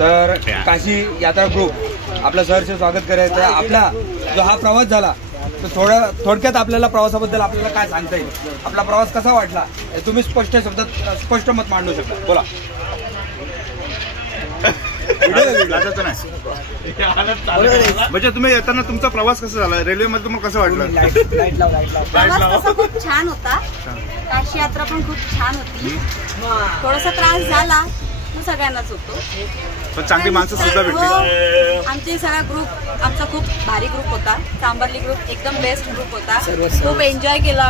तर काशी यात्रा ग्रुप आपलं सहर्ष स्वागत करायचं आहे। आपला जो हा प्रवास झाला तर थोडक्यात आपल्याला प्रवासाबद्दल आपल्याला काय सांगता येईल, आपला प्रवास कसा वाटला तुम्ही स्पष्ट शब्दात स्पष्ट मत मांडू शकता, बोला। म्हणजे तुम्ही येताना तुमचा प्रवास कसा झाला, रेल्वे मध्ये तुम्हाला कसं वाटलं? प्रवास खूप छान होता, काशी यात्रा पण खूप छान होती। थोडासा त्रास झाला तो सगळ्यांनाच होतो, पण चांगली माणसं सुद्धा भेटली। आमचे सगळा ग्रुप आमचा खूप भारी ग्रुप होता, चांबर्ली ग्रुप एकदम बेस्ट ग्रुप होता। खूप एन्जॉय केला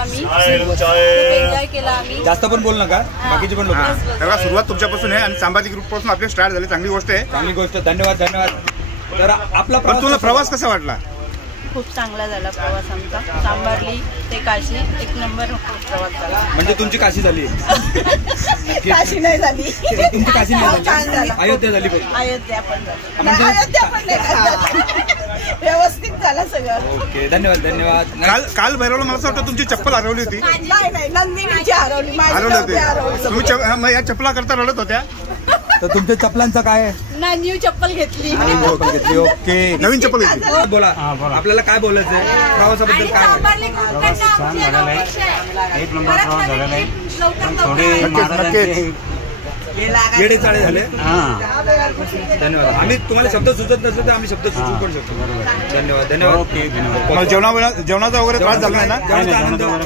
आम्ही, जास्त पण बोल नका, बाकीचे पण लोक। सुरुवात तुमच्यापासून आहे आणि चांबर्ली ग्रुप पासून आपले स्टार्ट झाले, चांगली गोष्ट आहे, चांगली गोष्ट। धन्यवाद धन्यवाद। तर आपला तुला प्रवास कसा वाटला? खूप चांगला झाला प्रवास आमचा, चांबर्ली ते काशी एक नंबर प्रवास झाला। म्हणजे तुमची काशी झाली? काशी नाही झाली, तुमची काशी नाही झाली, अयोध्या झाली पाहिजे। अयोध्या पण झाली, अयोध्या पण व्यवस्थित झालं सगळं। ओके धन्यवाद धन्यवाद। काल भैरवला मला असं वाटतं तुमची चप्पल हरवली होती? नाही नंदिनीची हरवली होती तुम्ही या चप्पला करता रडत होत्या? तर तुमच्या चप्पलांचं काय? न्यू चप्पल घेतली, ओके नवीन चप्पल घेतली। बोला आपल्याला काय बोलायचं आहे प्रवासाबद्दल? काय छान झालेला आहे, एक नंबर प्रवास झालेला आहे। थोडे महाराजांचे येडे चाळे झाले। धन्यवाद। आम्ही तुम्हाला शब्द सुचत नसले तर आम्ही शब्द सुचवू पण शकतो। धन्यवाद धन्यवाद। ओके धन्यवाद। जेवणाचा वगैरे त्रास झाला नाही ना?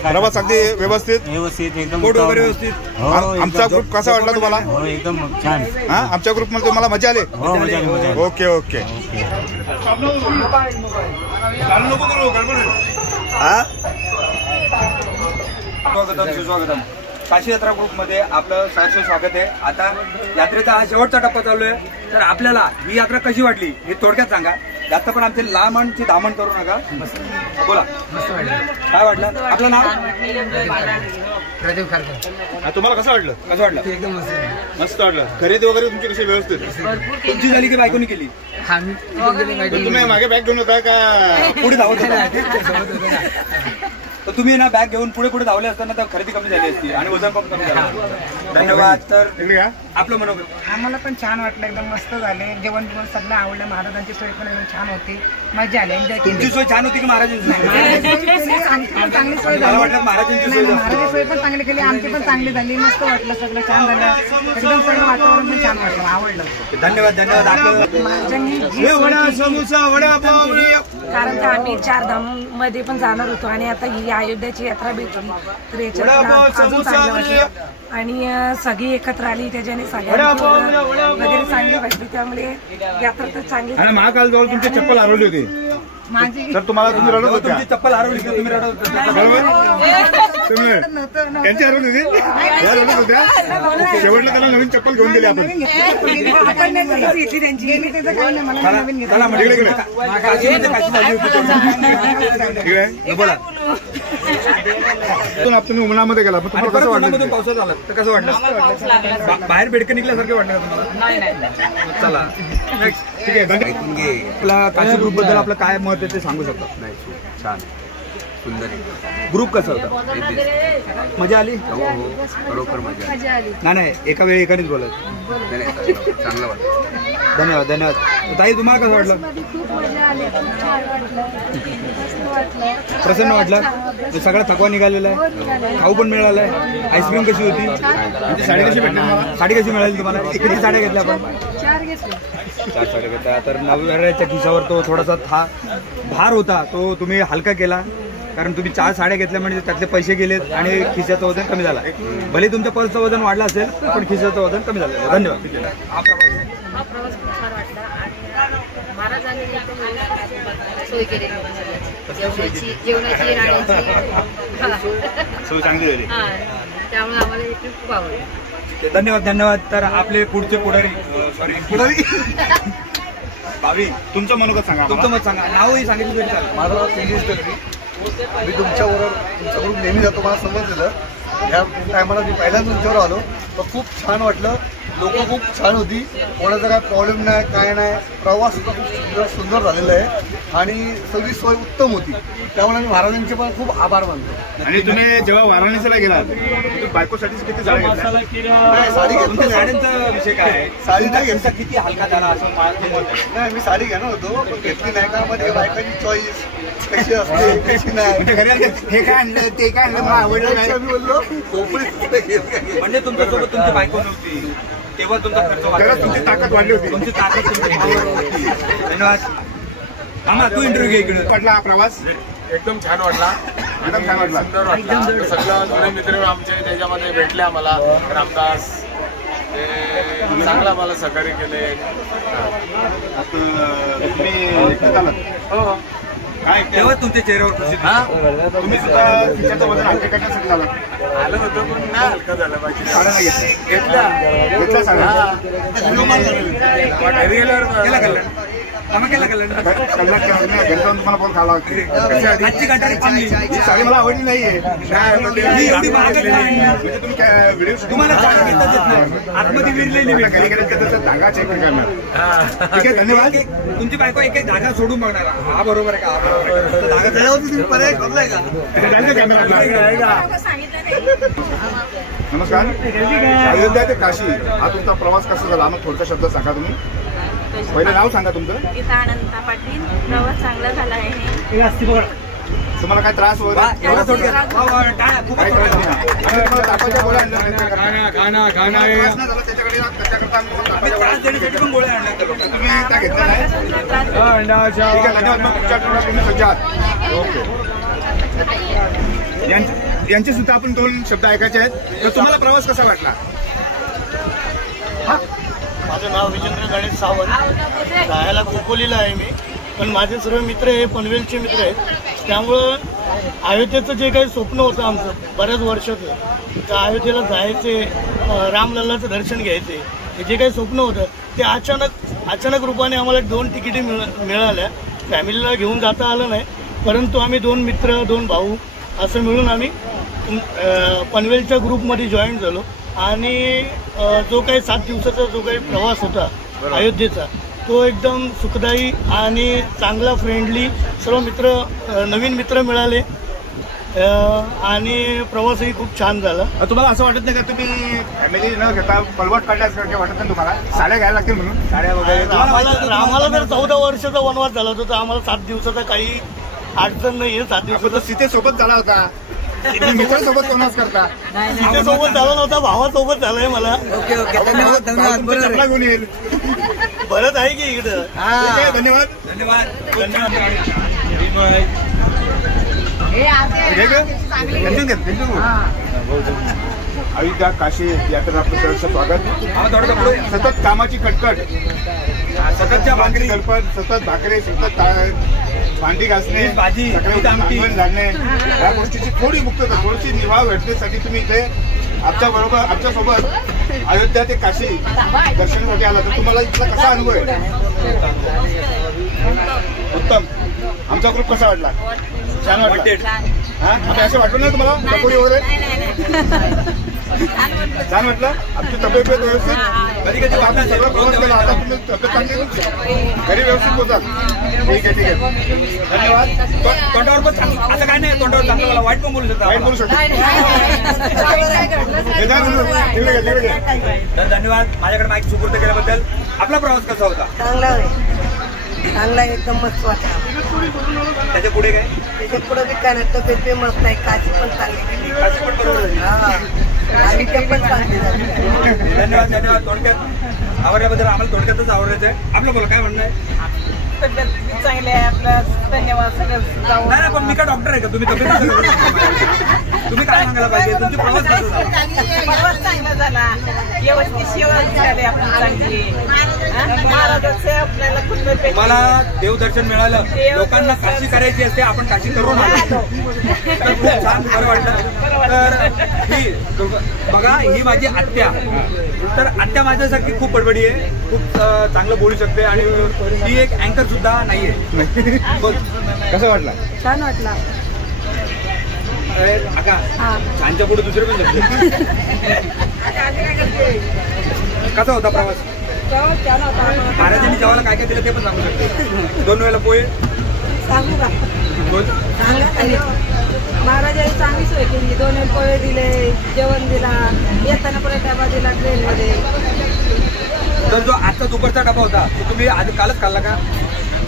प्रवास अगदी व्यवस्थित एकदम पोट वगैरे व्यवस्थित। आमचा ग्रुप कसा वाटला तुम्हाला? हो एकदम छान। हा आमच्या ग्रुप मध्ये तुम्हाला मजा आली? हो मजा आली। Okay okay. स्वागतम सुस्वागतम। काशी यात्रा ग्रुप मध्ये आपलं सहर्ष स्वागत आहे। आता यात्रेचा हा शेवटचा टप्पा चालू आहे, तर आपल्याला ही यात्रा कशी वाटली हे थोडक्यात सांगा, जास्त पण आमचे लांबची दामण करू नका। बोला काय वाटलं? आपलं नाव? प्रदीप खारकर। तुम्हाला कसं वाटलं? कसं वाटलं? एकदम मस्त वाटलं। खरेदी वगैरे तुमची कशी व्यवस्थित? तुमची झाली की बायकोनी केली? तुम्ही मागे बॅग घेऊन होता का पुढे धावत होता? तर तुम्ही ना बॅग घेऊन पुढे पुढे धावले असताना तर खरेदी कमी झाली असती आणि वजन पण कमी झालं। धन्यवाद। तर आपलं मनोगत? आम्हाला पण छान वाटलं, एकदम मस्त झाले, जेवण बिवण सगळं आवडलं, महाराजांची सोय पण एकदम छान होती, मजा आली, एन्जॉय केली। तुमची सोय छान होती की महाराजांची सोय? चांगली सोय मला वाटलं महाराजांची सोय महाराजांची सोय पण चांगली केली, आमची पण चांगली झाली, मस्त वाटलं, सगळं छान झालं, एकदम सगळं वातावरण पण छान वाटलं, आवडलं। धन्यवाद धन्यवाद। कारण का आम्ही 4 धाम मध्ये पण जाणार होतो आणि आता ही अयोध्याची यात्रा भेटली तर याच्यात अजून चांगलं वाटलं आणि सगळी एकत्र आली, त्याच्याने सगळ्यांची वगैरे चांगली वाटली, त्यामुळे यात्रा तर चांगली। आणि महाकाल जवळ तुमची चप्पल हरवली होती माझी तर तुम्हाला तुम्ही रडत होत्या? तुमची चप्पल हरवली की तुम्ही रडत होता? तुम्ही त्यांची हरवली होती, त्या रडत होत्या, शेवटला त्याला नवीन चप्पल घेऊन दिली आपण। बोला तुम्ही उन्हामध्ये गेला, पण तुम्हाला कसं वाटलं? पावसात आला तर कसं वाटलं? बाहेर बेडकं निघल्यासारखं वाटलं का तुम्हाला? चला ठीक आहे धन्यवाद। आपला काशी ग्रुप बद्दल आपलं काय मत आहे ते सांगू शकता? छान सुंदर ग्रुप कसं होता? मजा आली? बरोबर मजा आली। नाही एका वेळी एकानेच बोलत। चांगलं वाटलं। धन्यवाद धन्यवाद। ताई तुम्हाला कसं वाटलं? खूप मजा आली, खूप छान वाटलं, प्रसन्न वाटलं? सगळा थकवा निघालेला आहे, खाऊ पण मिळाला आहे, आईस्क्रीम कशी होती? साडी कशी भेटली? साडी कशी मिळाली तुम्हाला? किती साड्या घेतल्या आपण? 4 घेतले। 4 साड्या घेतल्या। तर नवऱ्याच्या खिशावर तो थोडासा भार होता, तो तुम्ही हलका केला, कारण तुम्ही 4 साड्या घेतल्या म्हणजे त्यातले पैसे गेलेत आणि खिशाचं वजन कमी झालं। भले तुमच्या पर्सचं वजन वाढलं असेल पण खिशाचं वजन कमी झालं। धन्यवाद। हा प्रवास खूप छान वाटला आणि महाराजांनी सोय केली, जेवणाची राहण्याची सोय चांगली झाली, त्यामुळे आम्हाला खूप आवडलं। धन्यवाद धन्यवाद। तर आपले पुढचे पुढारी भावी तुमचं मनोगत सांगा। तुमचं मत सांगा, नावही सांगितलं तरी चालेल। माझं नाव तेजस दलवी, मी तुमच्याबरोबर नेहमी जातो, मला समजलेलं या टायमाला मी पहिल्यांदा तुमच्यावर आलो, तर खूप छान वाटलं. लोक खूप छान होती, कोणाचा काय प्रॉब्लेम नाही, काय नाही. प्रवास सुद्धा खूप सुंदर झालेला आहे आणि सगळी सोय उत्तम होती. त्यामुळे मी महाराजांचे पण खूप आभार मानतो. आणि तुम्ही जेव्हा वाराणसीला गेलात बायकोसाठी किती साडी घेतल्या? साडी घेतली. साड्यांचा विषय काय आहे? साडी नाही घेतली. किती हलका झाला असं नाही, मी साडी घेणार होतो पण घेतली नाही. का मध्ये बायकांची चॉईस कशी असते कशी नाही. हे काय आणलं ते काय आणलं मला आवडलं नाही. मी बोललो म्हणजे तुमच्यासोबत तुमची बायको नव्हती तेव्हा तुमचा खर्च वाढला. तुमची ताकद वाढली होती. तुमची ताकद तुमची धन्यवाद. आम्हा तू इंटरव्ह्यू घे इकडे. वाटला हा प्रवास? एकदम छान वाटला. एकदम छान वाटला. सुंदर वाटला. सगळं जुने मित्र आमचे त्याच्यामध्ये भेटले आम्हाला. रामदास चांगला मला सहकार्य केले. तुम्ही एकटं आलात? हो. काय तेव्हा तुमच्या चेहऱ्यावर खुशी दिसली. तुम्ही सुद्धा खिशाचं वजन हलकं करण्यासाठी आलात? आलं होतं पण नाही हलकं झालं पाहिजे. साड्या नाही घेतल्या? घेतल्या घेतल्या साड्या? घरी गेल्यावर केला कल्याण आम्हा केला कल्याण कल्ला घरी जाऊन तुम्हाला फोन खावा लागते. आजची गटारी चांगली. ही साडी मला आवडली नाहीये. ही एवढी महागच नाही. म्हणजे तुम्ही व्हिडिओ तुम्हाला चांगला घेताच येत नाही. आतमध्ये विरलेली घरी गेले त्याचा धागा चेक करणार. ठीक आहे, धन्यवाद. तुमची बायको एक एक धागा सोडून बघणार. हा बरोबर आहे का? हा बरोबर आहे का? धागा त्याच्यावरती तुम्ही पर्याय शोधलाय का? नमस्कार. अयोध्या ते काशी हा तुमचा प्रवास कसा झाला? मग थोडक्या शब्द सांगा तुम्ही. पहिले नाव सांगा तुमचं. गीता अनंता पाटील. प्रवास चांगला झाला आहे. तुम्हाला काय त्रास वगैरे? एवढा थोडक्यात. काही त्रास नाही. आम्ही तुम्हाला तापाच्या गोळ्या आणल्या नाहीत का? त्रास नाही झाला त्याच्याकडे त्याच्याकरता आम्ही तुम्हाला तापाच्या गोळ्या त्रास देण्यासाठी पण गोळ्या आणल्या त्या लोकांना. तुम्ही त्या घेतल्या नाही? ठीक आहे, धन्यवाद. मग पुढच्या आठवड्यात तुम्ही सज्ज आहात. ओके. यांचे सुद्धा आपण 2 शब्द ऐकायचे आहेत. तर तुम्हाला प्रवास कसा वाटला? माझं नाव विजेंद्र गणेश सावंत. राहायला खोपोलीला आहे मी, पण माझे सर्व मित्र हे पनवेलचे मित्र आहेत. त्यामुळं अयोध्येचं जे काही स्वप्न होतं आमचं बऱ्याच वर्षाचं, तर अयोध्येला जायचे, रामलल्लाचं दर्शन घ्यायचे, हे जे काही स्वप्न होतं ते अचानक रूपाने आम्हाला 2 तिकिटे मिळाल्या. फॅमिलीला घेऊन जाता आलं नाही, परंतु आम्ही 2 मित्र 2 भाऊ असं मिळून आम्ही पनवेलच्या ग्रुपमध्ये जॉईन झालो. आणि जो काही 7 दिवसाचा जो काही प्रवास होता अयोध्येचा, तो एकदम सुखदायी आणि चांगला, फ्रेंडली. सर्व मित्र, नवीन मित्र मिळाले आणि प्रवासही खूप छान झाला. तुम्हाला असं वाटत नाही का तुम्ही फॅमिली न घेता पलवाट काढल्यासारखे वाटत नाही तुम्हाला? साड्या घ्यायला लागतील म्हणून? साड्या वगैरे आम्हाला जर 14 वर्षाचा वनवास झाला होता तर आम्हाला 7 दिवसाचा काही अडचण नाही आहे. 7 दिवसाचा सीतेसोबत झाला होता. मित्रांसोबत कोणाच करता? सीतेसोबत झाला नव्हता, भावासोबत झालाय मला. ओके ओके, धन्यवाद. धन्यवाद. चपला घेऊन येईल. बरंच आहे की इकडं. धन्यवाद. अयोध्या काशी यात्रा आपलं सहर्ष स्वागत. सतत कामाची कटकट, सततच्या भाकरी कल्पन, सतत भाकरी, सतत भांडी घासणे, सगळे झाडणे, या गोष्टीची थोडी मुक्तता, थोडीशी निवाव भेटण्यासाठी तुम्ही इथे आमच्यासोबत अयोध्या ते काशी दर्शनासाठी आला. तर तुम्हाला इथला कसा अनुभव आहे? उत्तम. आमचा ग्रुप कसा वाटला? छान वाटला. हा, असं वाटलं ना तुम्हाला? टकोरी वगैरे छान वाटलं. आमची तब्येत व्यवस्थित. कधी कधी वाटलं सगळं प्रवास केला, आता तुम्ही तब्येत चांगली, घरी व्यवस्थित पोहोचा. ठीक आहे, ठीक आहे, धन्यवाद. तोंडावर पण असं काय नाही, तोंडावर चांगलं मला वाईट पण बोलू शकता. वाईट बोलू शकतो. तर धन्यवाद माझ्याकडे माहिती सुपूर्द केल्याबद्दल. आपला प्रवास कसा होता? चांगला एकदम मस्त वाटला. त्याच्या पुढे काय? त्याच्या पुढे बी काय नाही, तब्येत मस्त आहे. काशी पण चांगली, काशी पण बरोबर आहे. आणि ते पण चांगली झाली. धन्यवाद. थोडक्यात आवडल्याबद्दल आम्हाला थोडक्यातच आवडायचं आहे. आपलं बोला, काय म्हणणं आहे? तब्येत चांगली आहे आपलं. धन्यवाद सगळं. नाही, पण मी काय डॉक्टर आहे का? तुम्ही तुम्ही काय सांगायला पाहिजे? तुमची प्रवास कसा झाला? प्रवास चांगला झाला, व्यवस्थित सेवा झाली आपली चांगली. महाराजांचे आपल्याला मला देवदर्शन मिळालं. लोकांना काशी करायची असते, आपण काशी करून आलो. तर खूप छान, बरं वाटलं. तर ही बघा, ही माझी आत्या. तर आत्या माझ्यासारखी खूप बडबडी आहे, खूप चांगलं बोलू शकते आणि ती एक अँकर सुद्धा नाहीये. कसं वाटलं? छान वाटला. आका छानच्या पुढे दुसरे पण शकतो. कसा होता प्रवास? महाराजांनी जेवायला काय काय दिलं ते पण सांगू शकते. 2 वेळेला पोहे सांगू का? महाराजांनी चांगली सोय केली. 2 वेळ पोहे दिले, जेवण दिला, येताना परत डबा दिला ट्रेनमध्ये. तर जो आजचा दुपारचा डबा होता तो तुम्ही आधी कालच खाल्ला का?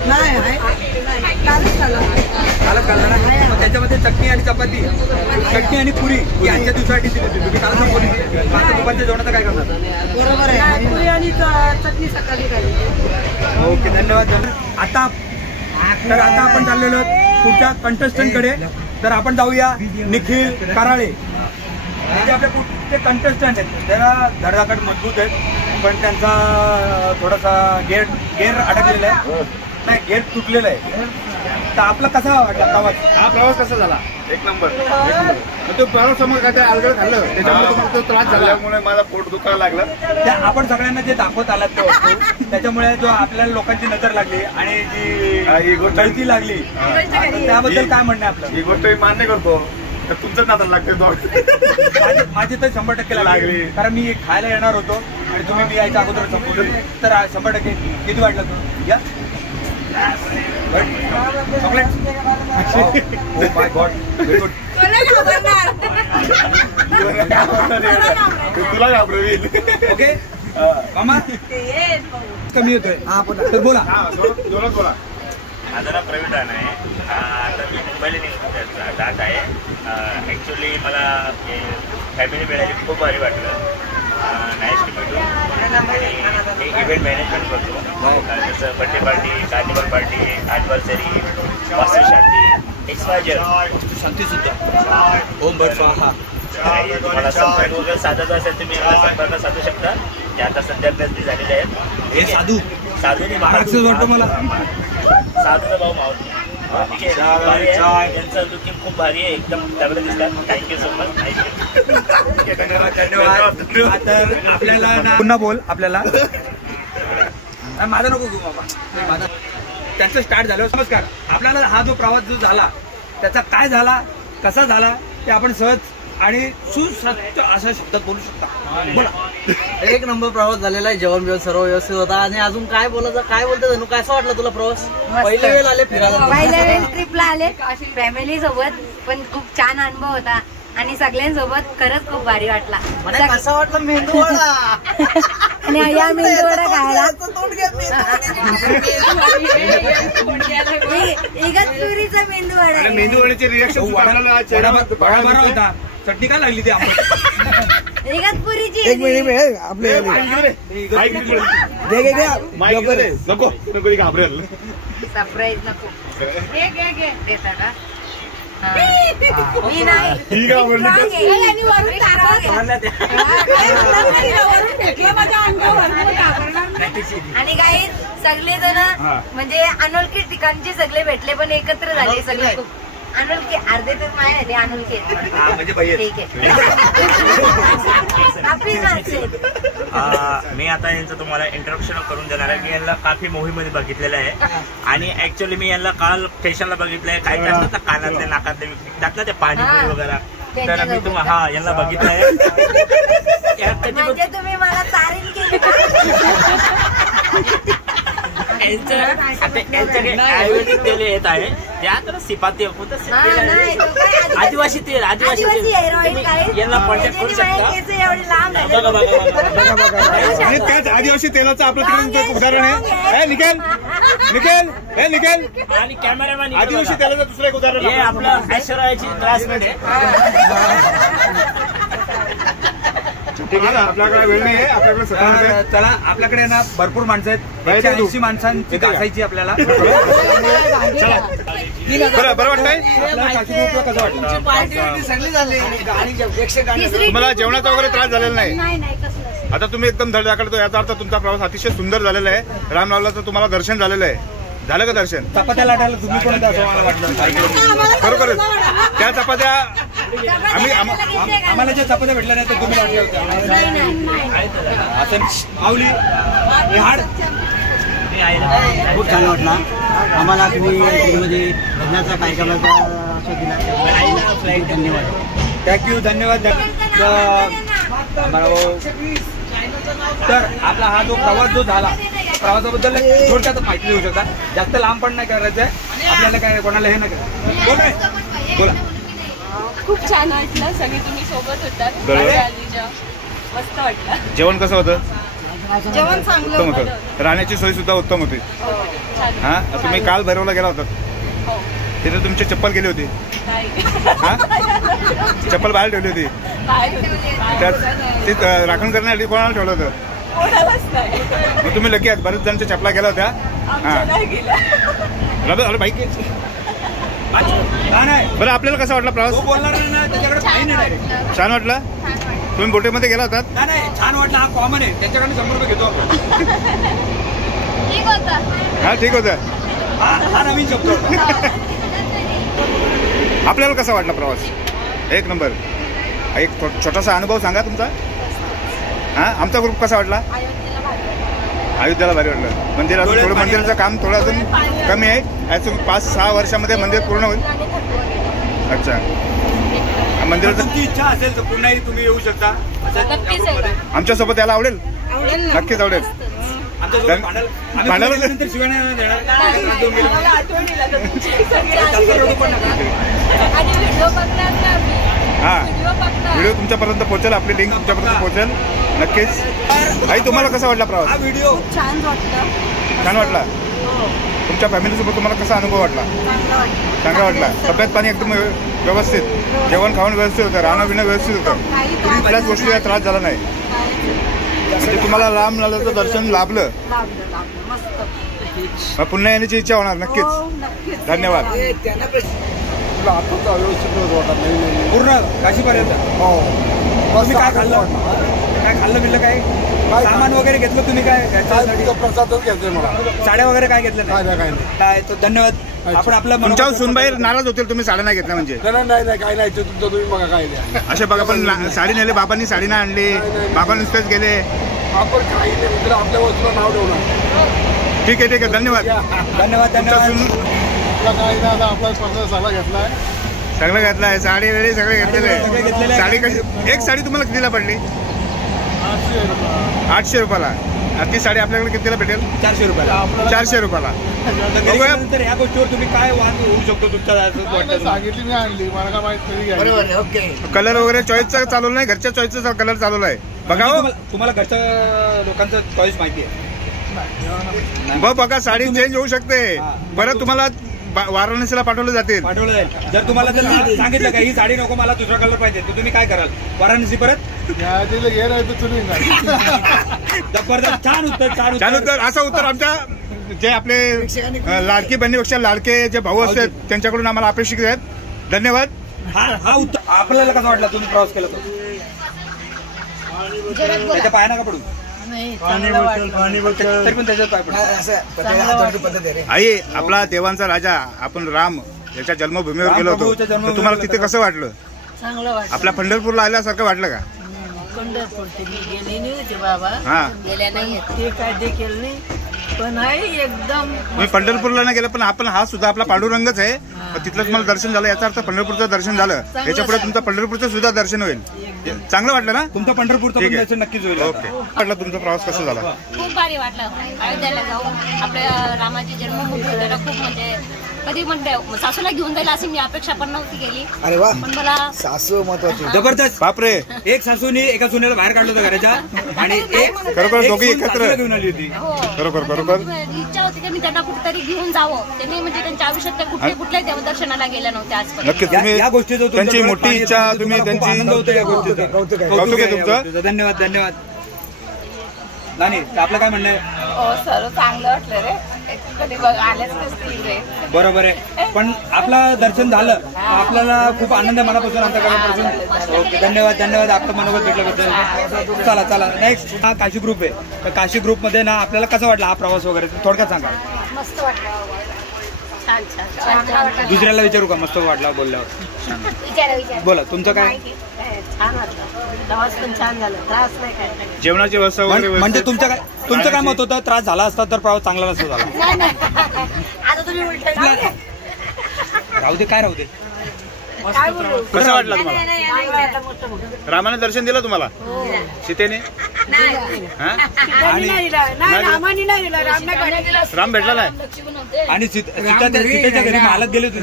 नाही, कालच खाल्ला. कालच खाल्ला ना? मग त्याच्यामध्ये चटणी आणि चपाती, चटणी आणि पुरी ही आजच्या दिवसासाठी दिली होती. तुम्ही कालच बोलली. आता दुपारच्या जेवणाचं काय करणार? बरोबर आहे. पुरी आणि चटणी सकाळी खाल्ली. ओके, धन्यवाद. आता आपण चाललेलो पुढच्या कंटेस्टंट कडे. तर आपण जाऊया निखिल कराळे. हे जे आपले पुढचे कंटेस्टंट आहेत जरा धडाधड मजबूत आहेत, पण त्यांचा थोडासा गेअर अडकलेला आहे, नाही गेअर तुटलेला आहे. तर आपला कसा वाटला प्रवास? हा प्रवास कसा झाला? एक नंबर. तो प्रवास समोर काय अलगड खाल्लं त्याच्यामुळे तुम्हाला तो त्रास झाल्यामुळे मला पोट दुखायला लागलं. त्या आपण सगळ्यांना जे दाखवत आलात तो त्याच्यामुळे जो आपल्याला लोकांची नजर लागली आणि जी गळती लागली त्याबद्दल काय म्हणणं आपलं? ही गोष्ट मी मान्य करतो. तर तुमचंच नातं लागते. माझी तर 100% लागली, कारण मी खायला येणार होतो आणि तुम्ही मी यायच्या अगोदर संपूर्ण. तर 100% किती वाटलं तू? या chocolate. Oh my God, very good. तुला घाबरवील. ओके मामा कमी होतोय तर बोला. जोरात बोला. माझा प्रवीण राणा आहे. आता मी मुंबईला निघून जात आहे. ॲक्च्युली मला फॅमिली मिळाली खूप भारी वाटलं. Nice to meet you. आणि इव्हेंट मॅनेजमेंट करतो. जसं birthday party, carnival party, anniversary, वास्तुशांती, XYZ शांतीसुद्धा, ओम भट स्वाहा. तुम्हाला संपर्क वगैरे साधायचा असेल तुम्ही मला संपर्क साधू शकता. ते आता सध्या प्लस झालेले आहेत. हे साधूने वाटतो मला साधूचा भाऊ मावत. त्यांचं लुकिंग खूप भारी आहे, एकदम तगडे दिसतात. Thank you so much. धन्यवाद. तर आपल्याला पुन्हा बोल. आपल्याला माझा नको घेऊ बाबा. त्यांचं स्टार्ट झालं. नमस्कार. आपल्याला हा जो प्रवास जो झाला त्याचा काय झाला, कसा झाला ते आपण सहज आणि सुसत्य अशा शब्दात बोलू शकता. बोला. एक नंबर प्रवास झालेला आहे. जेवण बिवण सर्व व्यवस्थित होता. आणि अजून काय बोलायचं, काय बोलतो धनु, काय असं वाटलं तुला प्रवास? पहिल्या वेळ आले फिरायला, पहिल्या वेळ ट्रिपला आले फॅमिली सोबत, पण खूप छान अनुभव होता आणि सगळ्यांसोबत खरंच खूप भारी वाटला. कसा वाटला मेंदू वडा? आणि या मेंदू वडा खायला इगतपुरीचा मेंदू वडा. मेंदू वड्याचे रिएक्शन बरा होता. चटणी काय लागली ते इगतपुरीची. एक मिनिट आपले नको नको घाबरेल. सरप्राईज नको देता का? मी नाही. आणि काही सगळे जण म्हणजे अनोळखी ठिकाणचे सगळे भेटले, पण एकत्र झाले सगळे. खूप अनोळखी अर्धे तर माय आहे, अनोळखी ठीक आहे. आपली मी आता यांचं तुम्हाला इंट्रोडक्शन करून देणार आहे. मी यांना काफी मूव्हीमध्ये बघितलेलं आहे आणि ऍक्च्युअली मी यांना काल स्टेशनला बघितलंय. काय काय असतात ना कानातले नाकातले विकतात ना ते पाणीपुरी वगैरे. तर मी तुम्हाला यांना बघितलंय. तुम्ही मला तारीफ केली. आयुर्वेदिक तेल येत आहे त्यात सिपाती आदिवासी तेल. यांना कॉन्टॅक्ट करू शकता. त्याच आदिवासी तेलाचं आपलं तिकडे उदाहरण आहे. निखिल निखिल हे निखिल आणि कॅमेरामॅन आदिवासी तेलाचं दुसरं एक उदाहरण हे आपलं ऐश्वर्याची क्लासमेट आहे. ठीक आहे. आपल्याकडे वेळ नाही आहे. आपल्याकडे चला, आपल्याकडे ना भरपूर माणसं आहेत. 180 माणसांची घासायची आपल्याला. बरं वाटतंय. कसं वाटतं? सगळी झाली. तुम्हाला जेवणाचा वगैरे त्रास झालेला नाही? आता तुम्ही एकदम धडधाकड. याचा अर्थ तुमचा प्रवास अतिशय सुंदर झालेला आहे. रामलालाचं तुम्हाला दर्शन झालेलं आहे. झालं का दर्शन? चपात्या लाटायला तुम्ही पण मला वाटलं. खरोखरच त्या चपात्या आम्हाला ज्या चपात्या भेटल्या नाही तर तुम्ही वाटल्या होत्या. असं माऊली हे हाड खूप छान वाटला आम्हाला. तुम्ही मध्ये लग्नाचा कार्यक्रमाचा असं दिला, धन्यवाद. थँक्यू, धन्यवाद. तर आपला हा जो प्रवास जो झाला, प्रवासाबद्दल थोडक्यात माहिती देऊ शकता. जास्त लांब पण नाही करायचं आहे आपल्याला, काय कोणाला हे नाही बोला. खूप छान वाटलं, सगळे तुम्ही सोबत होतात, मस्त वाटलं. जेवण कसं होतं? जेवण चांगलं उत्तम होतं. राहण्याची सोय सुद्धा उत्तम होती. हा, तुम्ही काल भैरवला गेला होता, तिथे तुमची चप्पल गेली होती. हा, चप्पल बाहेर ठेवली होती. त्यात ती राखण करण्यासाठी कोणाला ठेवलं होतं? मग तुम्ही लकी आहात, बरेच जणांच्या चपला गेल्या होत्या. हा, अरे बाईक बरं. आपल्याला कसा वाटला प्रवास? छान वाटला. तुम्ही बोटीमध्ये गेला होतात? नाही, छान वाटला. हा कॉमन आहे, त्यांच्याकडे 100 रुपये घेतो. हा, ठीक होता. हा नवीन शब्द. आपल्याला कसा वाटला प्रवास? एक नंबर. एक छोटासा अनुभव सांगा तुमचा. हा, आमचा ग्रुप कसा वाटला? अयोध्येला भारी वाटलं. मंदिराचं थोडं, मंदिराचं काम थोडं अजून कमी आहे. अजून 5-6 वर्षामध्ये मंदिर पूर्ण होईल. अच्छा, मंदिराचं तुमची इच्छा असेल तर पुन्हाही तुम्ही येऊ शकता. आमच्यासोबत यायला आवडेल? नक्कीच आवडेल. नंतर शिवाय नाही देणार. हा, व्हिडिओ तुमच्यापर्यंत पोहोचेल, आपली लिंक तुमच्यापर्यंत पोहोचेल नक्कीच. आई, तुम्हाला कसा वाटला प्रवास? हा व्हिडिओ छान वाटला. छान वाटला. तुमच्या फॅमिलीसोबत तुम्हाला कसा अनुभव वाटला? चांगला वाटला. तब्येत पाणी एकदम व्यवस्थित, जेवण खावण व्यवस्थित होतं, राहणं पिणं व्यवस्थित होतं, कुठल्याच गोष्टीचा त्रास झाला नाही. म्हणजे तुम्हाला राम लालाचं दर्शन लाभलं. पुन्हा येण्याची इच्छा होणार नक्कीच. धन्यवाद. पूर्ण काशीपर्यंत. तुम्ही काय खाल्लं? काय खाल्लं बिल्लं? काय सामान वगैरे घेतलं तुम्ही? काय प्रसादच घ्यायचंय मला. साड्या वगैरे काय घेतलं? काय. तर धन्यवाद. आपण आपल्या तुमच्या सुनबाई नाराज होतील तुम्ही साड्या नाही घेतल्या म्हणजे? नाही, काय नाही, तुमचं तुम्ही बघा काय द्या. असे बघा, पण साडी नेले, बाबांनी साडी नाही आणली, बाबा नुसतेच गेले. आपण काही नाही, आपल्या वस्तूला नाव ठेवणार. ठीक आहे, धन्यवाद. काही नाही, आपला प्रसाद सगळा घेतलाय. सगळं घेतलाय, साडी वेळी सगळे घेतलेले. साडी कशी? एक साडी तुम्हाला कितीला पडली? 800 रुपयाला. ती साडी आपल्याकडे कितीला भेटेल? 400 रुपयाला. 400 रुपयाला. नंतर ह्या गोष्टीवर तुम्ही काय वाद होऊ शकतो तुमच्या? सांगितली मी आणली, मला काय माहिती. कलर वगैरे चॉईसचा चालवला नाही, घरच्या चॉईसचा कलर चालवला आहे. बघा, तुम्हाला घरच्या लोकांचं चॉईस माहिती आहे. बघा, साडी चेंज होऊ शकते. परत तुम्हाला वाराणसीला पाठवलं जाईल. जर तुम्हाला जर सांगितलं का ही साडी नको, मला दुसरा कलर पाहिजे, तर तुम्ही काय कराल? वाराणसी परत? जबरदस्त. छान उत्तर. असं उत्तर आमच्या जे आपले लाडकी बहिणीपेक्षा लाडके जे भाऊ असतात त्यांच्याकडून आम्हाला अपेक्षित आहेत. धन्यवाद. हा उत्तर. आपल्याला कसं वाटलं तुम्ही प्रवास केला तो? त्याच्या पाया नका पडून. तरी पण त्याच्यात पाय पडतो. आई, आपला देवांचा राजा आपण राम याच्या जन्मभूमीवर गेलो होतो, तुम्हाला तिथे कसं वाटलं? चांगलं वाटलं. आपल्या पंढरपूरला आल्यासारखं वाटलं का? पंढरपूर गेले नाही होते बाबा. हा, गेल्या नाही, ते काय देखील नाही, पण आहे एकदम. मी पंढरपूरला नाही गेलं, पण आपण हा सुद्धा आपला पांडुरंगच आहे. तिथलं तुम्हाला दर्शन झालं, याचा अर्थ पंढरपूरचं दर्शन झालं. याच्या पुढे तुमचं पंढरपूरचं सुद्धा दर्शन होईल. चांगलं वाटलं ना? तुमचं पंढरपूरचं दर्शन नक्कीच होईल. ओके. वाटलं तुमचा प्रवास कसा झाला? खूप भारी वाटलं. अयोध्येला जाऊन आपल्या रामाची जन्मभूमी त्याला खूप म्हणजे कधी म्हणते सासूला घेऊन जायला अशी मी अपेक्षा पण नव्हती केली. अरे वा, पण मला सासू महत्वाची. जबरदस्त. बापरे, एक सासूने एका सुनेला बाहेर काढलं होतं घराच्या, आणि एक खरोखर दोघी एकत्र घेऊन आली होती. बरोबर. इच्छा होती की मी त्यांना कुठेतरी घेऊन जावं. त्यांनी म्हणजे त्यांच्या आयुष्यात कुठल्या देवदर्शनाला गेल्या नव्हत्या आजपर्यंत. नक्कीच. तुम्ही या गोष्टीचं त्यांची मोठी इच्छा, तुम्ही त्यांची आनंद होतो या गोष्टीचा. कौतुक आहे तुमचं. धन्यवाद. नानी, आपलं काय म्हणणं आहे? सर चांगलं वाटलं रे, कधी आलेच नसतील रे. बरोबर आहे, पण आपलं दर्शन झालं, आपल्याला खूप आनंद आहे मनापासून, अंतःकरणापासून. ओके, धन्यवाद आपलं मनोगत भेटल्याबद्दल. चला नेक्स्ट. हा काशी ग्रुप आहे, तर काशी ग्रुपमध्ये ना आपल्याला कसं वाटलं हा प्रवास वगैरे थोडक्यात सांगा. मस्त वाटलं. छान. दुसऱ्याला विचारू का मस्त वाटला बोलल्यावर? बोला तुमचं काय? छान वाटलं. प्रवास पण छान झाला, त्रास नाही काय. जेवणाची व्यवस्था वगैरे म्हणजे तुमचं काय तुमचं काय मत होतं? त्रास झाला असता तर प्रवास चांगला नसतो झाला. आता तुम्ही उलट राहू दे, काय राहू दे. कसं वाटलं तुम्हाला? रामाने दर्शन दिलं तुम्हाला? सीतेने? राम भेटला नाही आणि सीतेच्या घरी मालक गेले होते.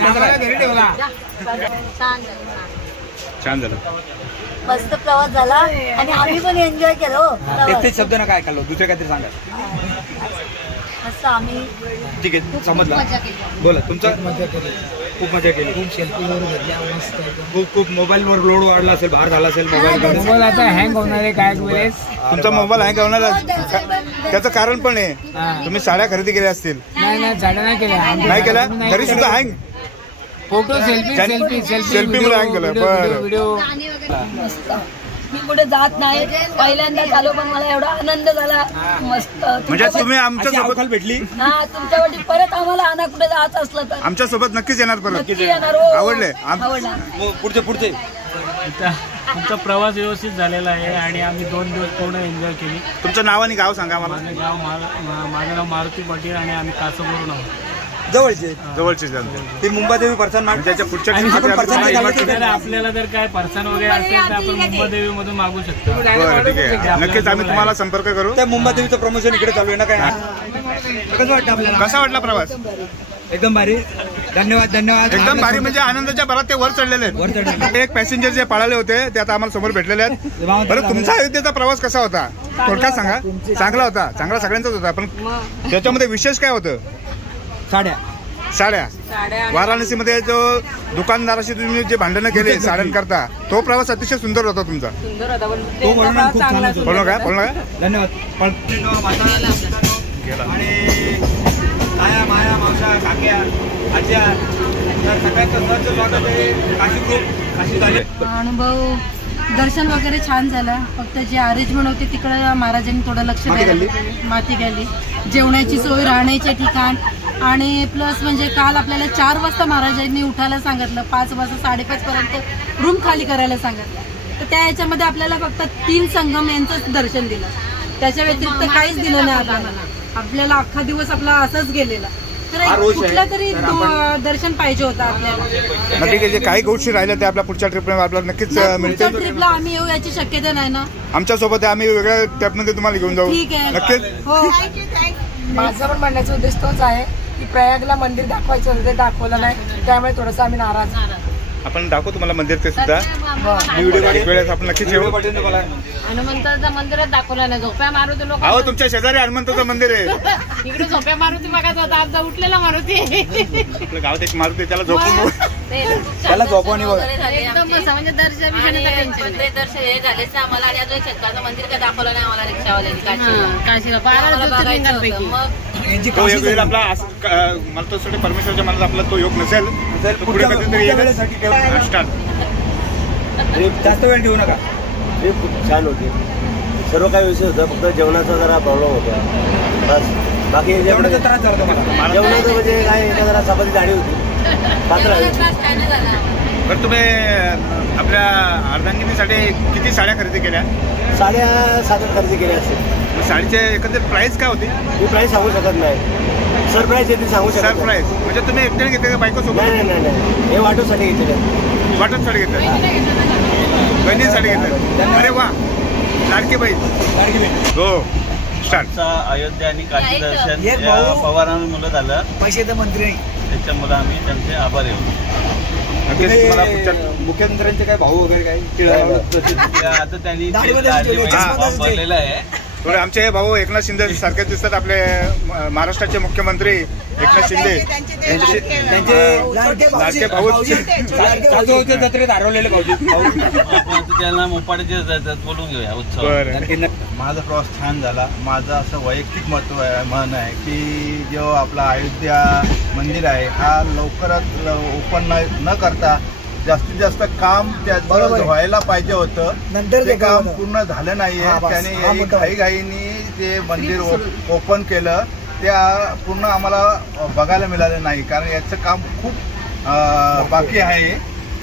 छान झालं, मस्त प्रवास झाला आणि आम्ही पण एन्जॉय केलो. तेच शब्द ना काय खाल्लो, दुसरे काहीतरी सांगा. मस्त आम्ही ठीक आहे, समजलं. बोला तुमचं. खूप मजा केली, खूप सेल्फी घेतल्या, खूप मोबाईलवर लोड वाढला असेल, बाहेर झाला असेल. मोबाईल आता हँग होणार आहे काय वेळेस. तुमचा मोबाईल हँग होणार त्याचं कारण पण आहे, तुम्ही साड्या खरेदी केल्या असतील. नाही साड्या नाही केल्या. नाही केल्या तरी सुद्धा हँग. फोटो सेल्फी मुळे हँग केलं. बरं, व्हिडिओ. मी कुठे जात नाही, पहिल्यांदा झालो पण मला एवढा आनंद झाला. मस्त. म्हणजे तुम्ही आमच्या सोबत भेटली. हा, तुमच्यावरती परत आम्हाला आणा कुठे जायचं असलं तर. आमच्या सोबत नक्कीच येणार परत. येणार. आवडले? पुढचे तुमचा प्रवास व्यवस्थित झालेला आहे आणि आम्ही 2 दिवस पूर्ण एन्जॉय केली. तुमचं नाव आणि गाव सांगा मला. माझं नाव मारुती पाटील आणि आम्ही कासवरून आहोत. जवळचे ती मुंबादेवी परसन त्याच्या पुढच्या आपल्याला जर काय परसन वगैरे असेल तर आपण मुंबादेवी मधून मागू शकतो. ठीक आहे, नक्कीच आम्ही तुम्हाला संपर्क करू. त्या मुंबादेवीचं प्रमोशन इकडे चालू आहे ना. काय कसं वाटतं आपल्याला? कसा वाटला प्रवास? एकदम भारी. धन्यवाद. एकदम भारी म्हणजे आनंदाच्या भरात ते वर चढलेले आहेत. एक पॅसेंजर जे पळाले होते ते आता आम्हाला समोर भेटलेले आहेत. बरं, तुमचा अयोध्येचा प्रवास कसा होता? थोडक्यात सांगा. चांगला होता, चांगला सगळ्यांचाच होता, पण त्याच्यामध्ये विशेष काय होतं? साड्या. वाराणसीमध्ये जो दुकानदाराशी तुम्ही जे भांडणं केले साड्यांकरता, तो प्रवास अतिशय सुंदर होता तुमचा. बोलणं काय? धन्यवाद. आणि माया मावशा काक्या आज्या सगळ्यांचं सहर्ष स्वागत आहे. काशी ग्रुप काशी झाले. अनुभव दर्शन वगैरे छान झालं. फक्त जे अरेंजमेंट होते तिकडे महाराजांनी थोडं लक्ष द्यायला. माती गेली, जेवणाची सोय, राहण्याचे ठिकाण आणि प्लस म्हणजे काल आपल्याला 4 वाजता महाराजांनी उठायला सांगितलं, 5 वाजता 5:30 पर्यंत रूम खाली करायला सांगितलं. तर त्या याच्यामध्ये आपल्याला फक्त 3 संगम यांचंच दर्शन दिलं. त्याच्या व्यतिरिक्त काहीच दिलं नाही आपल्याला अख्खा दिवस आपला असंच गेलेला. तर कुठलं तरी दर्शन पाहिजे होतं आपल्याला. नक्की काही गोष्टी राहिल्या त्या आपल्या पुढच्या ट्रिपला आपल्याला नक्कीच मिळतील. ट्रिपला आम्ही येऊ याची शक्यता नाही ना. आमच्या सोबत आम्ही वेगळ्या ट्रिपमध्ये तुम्हाला घेऊन जाऊ. ठीक आहे, नक्कीच. हो. माझा पण म्हणण्याचा उद्देश तोच आहे की प्रयागला मंदिर दाखवायचं होतं, ते दाखवलं नाही, त्यामुळे थोडंसं आम्ही नाराज. आपण दाखवू तुम्हाला मंदिर ते सुद्धा. एक वेळेस आपण नक्कीच येऊ. हनुमंताचं मंदिरात दाखवलं नाही, झोप्या मारुती लोक. अहो, तुमच्या शेजारी हनुमंताचं मंदिर आहे. इकडे झोप्या मारुती बघायचा होता, आमचा उठलेला मारुती. आपलं गावात एक मारुती, त्याला झोपून त्याला झोपवणी एकदम असं म्हणजे दर्शन हे झालेच आम्हाला. आणि अजून शंकराचं मंदिर काय दाखवलं नाही आम्हाला रिक्षावाल्यांनी. काशीला 12 ज्योतिर्लिंगांपैकी आपला मला तो सोडे परमेश्वरच्या मनात आपला तो योग नसेल पुढे कधीतरी जास्त वेळ देऊ नका. ट्रिप खूप छान होती, सर्व काही विषय होतं, फक्त जेवणाचा जरा प्रॉब्लेम होता बस. बाकी जेवणाचा त्रास झाला तुम्हाला? जेवणाचं म्हणजे काय, एका जरा चपाती जाडी होती, पात्र. बरं, तुम्ही आपल्या अर्धांगिनीसाठी किती साड्या खरेदी केल्या? साड्या 7 खरेदी केल्या असेल. साडीचे एकंदरीत प्राइस काय होती? मी प्राइस सांगू शकत नाही. सरप्राईज आहे ती सांगू शकत. सरप्राईज म्हणजे तुम्ही एकट्याने घेतले का बायको सोबत? नाही, हे वाटोसाठी घेतले. वाटत साडी घेतली, बहिणीसाठी घेतली. अरे वा, लाडकी बहीण. हो, स्टार्ट. अयोध्या आणि काशी दर्शन या पवारांना मुलं झालं, पैसे तर मंत्री त्याच्यामुळे आम्ही त्यांचे आभारी होतो. मुख्यमंत्र्यांचे काय भाऊ वगैरे काय आता त्यांनी बनलेलं आहे. आमचे भाऊ एकनाथ शिंदे सारखे दिसतात, आपले महाराष्ट्राचे मुख्यमंत्री एकनाथ शिंदे त्यांचे लाडके भाऊ जत्रेत हरवलेले भाऊजी. त्यांना मोपाड्याचे बोलून घेऊया उत्सव. माझा प्रवास छान झाला. माझं असं वैयक्तिक मन आहे की जो आपला अयोध्या मंदिर आहे हा लवकरात ओपन न करता जास्तीत जास्त काम त्याचं व्हायला पाहिजे होतं. नंतर ते काम पूर्ण झालं नाहीये. त्याने घाईघाईनी ते मंदिर ओपन केलं, त्या पूर्ण आम्हाला बघायला मिळालं नाही. कारण याचं काम खूप बाकी आहे,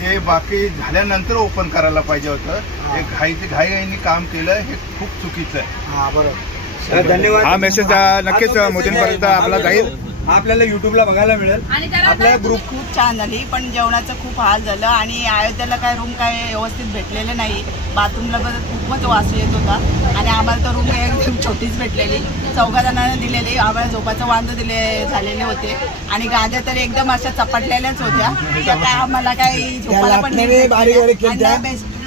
ते बाकी झाल्यानंतर ओपन करायला पाहिजे होतं. हे घाईघाईनी काम केलं, हे खूप चुकीचं आहे. बरोबर. धन्यवाद. हा मेसेज नक्कीच मोदींपर्यंत आपला जाईल. आपल्याला युट्यूबला बघायला मिळेल. आपला ग्रुप खूप छान झाली, पण जेवणाचं खूप हाल झालं आणि अयोध्येला काय रूम काय व्यवस्थित भेटलेले नाही. बाथरूमला पण खूपच वास येत होता आणि आम्हाला तर रूम एकदम छोटीच भेटलेली. 4 जणांना दिलेली. आम्हाला झोपाचं वांद झालेले होते आणि गाद्या तर एकदम अशा चपटलेल्याच होत्या. त्या काय आम्हाला काही झोपायला पण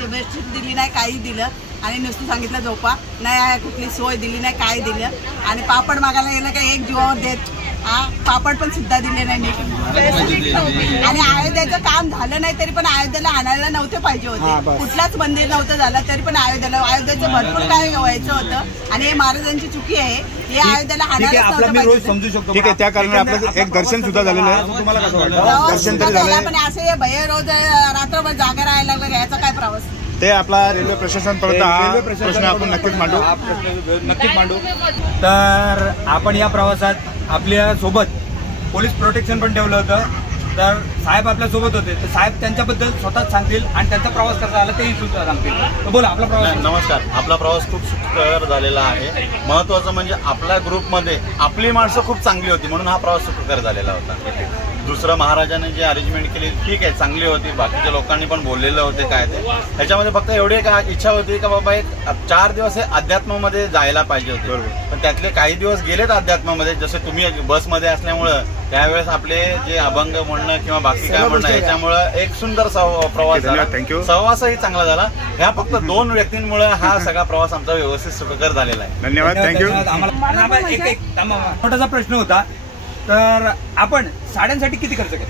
बेडशीट दिली नाही, काही दिलं आणि नुसतं सांगितलं झोपा नाही, कुठली सोय दिली नाही, काय दिलं. आणि पापड मागायला गेलं का एक जीवावर देत. पापड पण सुद्धा दिले नाही. आणि अयोध्येचं काम झालं नाही तरी पण अयोध्येला आणायला नव्हते पाहिजे होते. कुठलाच मंदिर नव्हतं झालं तरी पण अयोध्येचं भरपूर काय व्हायचं होतं आणि हे महाराजांची चुकी आहे. हे अयोध्येला आणायला समजू शकतो. ठीक आहे, त्या कारणाने आपलं एक दर्शन सुद्धा झालेलं आहे. तुम्हाला कसं वाटतं? दर्शन तरी झालं, पण असे भय रोज रात्रभर जागा राहायला लागलं, याचा काय प्रवास? ते आपला रेल्वे प्रशासनपर्यंत हा प्रश्न आपण नक्कीच मांडू. नक्कीच मांडू. तर आपण या प्रवासात आपल्या सोबत पोलीस प्रोटेक्शन पण ठेवलं होतं. तर साहेब आपल्या सोबत होते, तर साहेब त्यांच्याबद्दल स्वतःच सांगतील आणि त्यांचा प्रवास कसा झाला तेही सुद्धा सांगतील. तर बोला आपला प्रवास. नमस्कार. आपला प्रवास खूप सुखकर झालेला आहे. महत्वाचं म्हणजे आपल्या ग्रुपमध्ये आपली माणसं खूप चांगली होती म्हणून हा प्रवास सुखकर झालेला होता. दुसरं महाराजांनी जे अरेंजमेंट केली ठीक आहे, चांगली होती. बाकीच्या लोकांनी पण बोललेलं होते काय ते. ह्याच्यामध्ये फक्त एवढी काय इच्छा होती का बाबा एक 4 दिवस हे अध्यात्मामध्ये जायला पाहिजे होते. पण त्यातले काही दिवस गेलेत अध्यात्मामध्ये. जसे तुम्ही बसमध्ये असल्यामुळं त्यावेळेस आपले जे अभंग म्हणणं किंवा बाकी काय म्हणणं याच्यामुळं एक सुंदर प्रवास झाला. सहवासही चांगला झाला. ह्या फक्त 2 व्यक्तींमुळे हा सगळा प्रवास आमचा व्यवस्थित सुखकर झालेला आहे. धन्यवाद. थँक्यू. छोटासा प्रश्न होता. तर आपण साड्यांसाठी किती खर्च केला?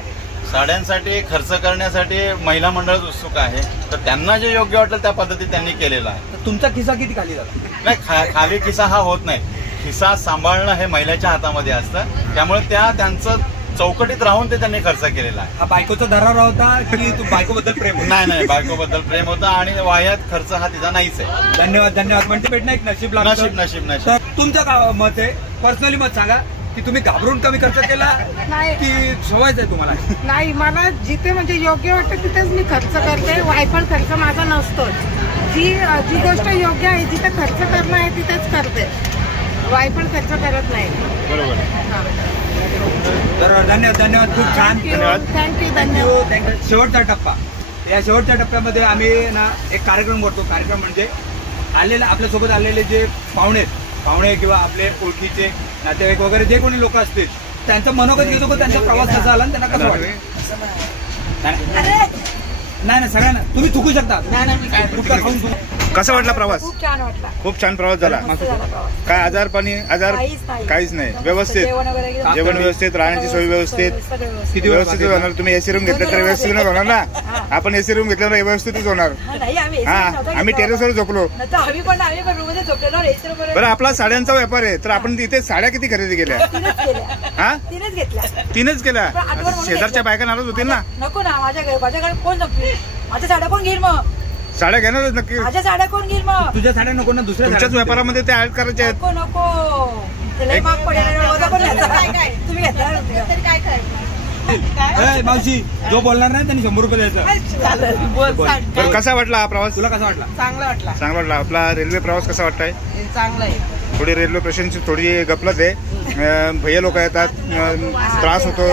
साड्यांसाठी खर्च करण्यासाठी महिला मंडळ उत्सुक आहे, तर त्यांना जे योग्य वाटेल त्या पद्धतीत त्यांनी केलेलं आहे. तुमचा खिसा किती खाली जातो? नाही, खाली खिसा हा होत नाही. खिसा सांभाळणं हे महिलेच्या हातामध्ये असतं. त्यामुळे त्यांचं चौकटीत राहून ते त्यांनी खर्च केलेला आहे. हा बायकोचा दरारा होता की तू बायकोबद्दल प्रेम होता? नाही, बायकोबद्दल प्रेम होता आणि वाह्यात खर्च हा तिचा नाहीच आहे. धन्यवाद. म्हणजे भेटणं एक नशीब लागतं. नशीब. तर तुमचं काय मत आहे? पर्सनली मत सांगा की तुम्ही घाबरून कमी खर्च केला की सवयच आहे तुम्हाला? नाही, मला जिथे म्हणजे योग्य वाटतं तिथेच मी खर्च करते. वायफळ खर्च माझा नसतो. जी गोष्ट योग्य आहे, जिथे खर्च करणं आहे तिथेच करते. वायफळ खर्च करत नाही. बरोबर. तर धन्यवाद. खूप छान. थँक्यू. शेवटचा टप्पा. या शेवटच्या टप्प्यामध्ये आम्ही ना एक कार्यक्रम करतो. कार्यक्रम म्हणजे आपल्यासोबत आलेले जे पाहुणे किंवा आपले ओळखीचे नातेवाईक वगैरे जे कोणी लोक असतील त्यांचं मनोगत घेतो की त्यांचा प्रवास कसा आला आणि त्यांना कसं वाटलं. नाही सगळ्यांना तुम्ही चुकू शकता. कसा वाटला प्रवास? खूप छान वाटला. खूप छान प्रवास झाला. काय आजार काहीच नाही. व्यवस्थित जेवण व्यवस्थित, राहण्याची सोय व्यवस्थित होणार. तुम्ही एसी रूम घेतलं तर व्यवस्थित होणार ना. आपण एसी रूम घेतल्यावर व्यवस्थितच होणार. आम्ही टेरेसवर झोपलो. बरं, आपला साड्यांचा व्यापार आहे, तर आपण इथे साड्या किती खरेदी केल्या? 3च केल्या. शेजारच्या बायका नाराज होतील ना. नको ना, माझ्याकडे कोण जपतील? माझ्या साड्या कोण घेईल? मग साड्या घेणारच नक्की. माझ्या साड्या कोण घेईल? मग तुझ्या साड्या नको ना, दुसऱ्या तुमच्याच व्यापारामध्ये ते ऍड करायचे आहेत. नको. तुम्ही मावशी जो बोलणार नाही त्यांनी 100 रुपये द्यायचं. तर कसा वाटला हा प्रवास? तुला कसा वाटला? चांगला वाटला. आपला रेल्वे प्रवास कसा वाटतंय? चांगला आहे. थोडी रेल्वे प्रशासनची थोडी गपलत आहे. भैया लोक येतात, त्रास होतो.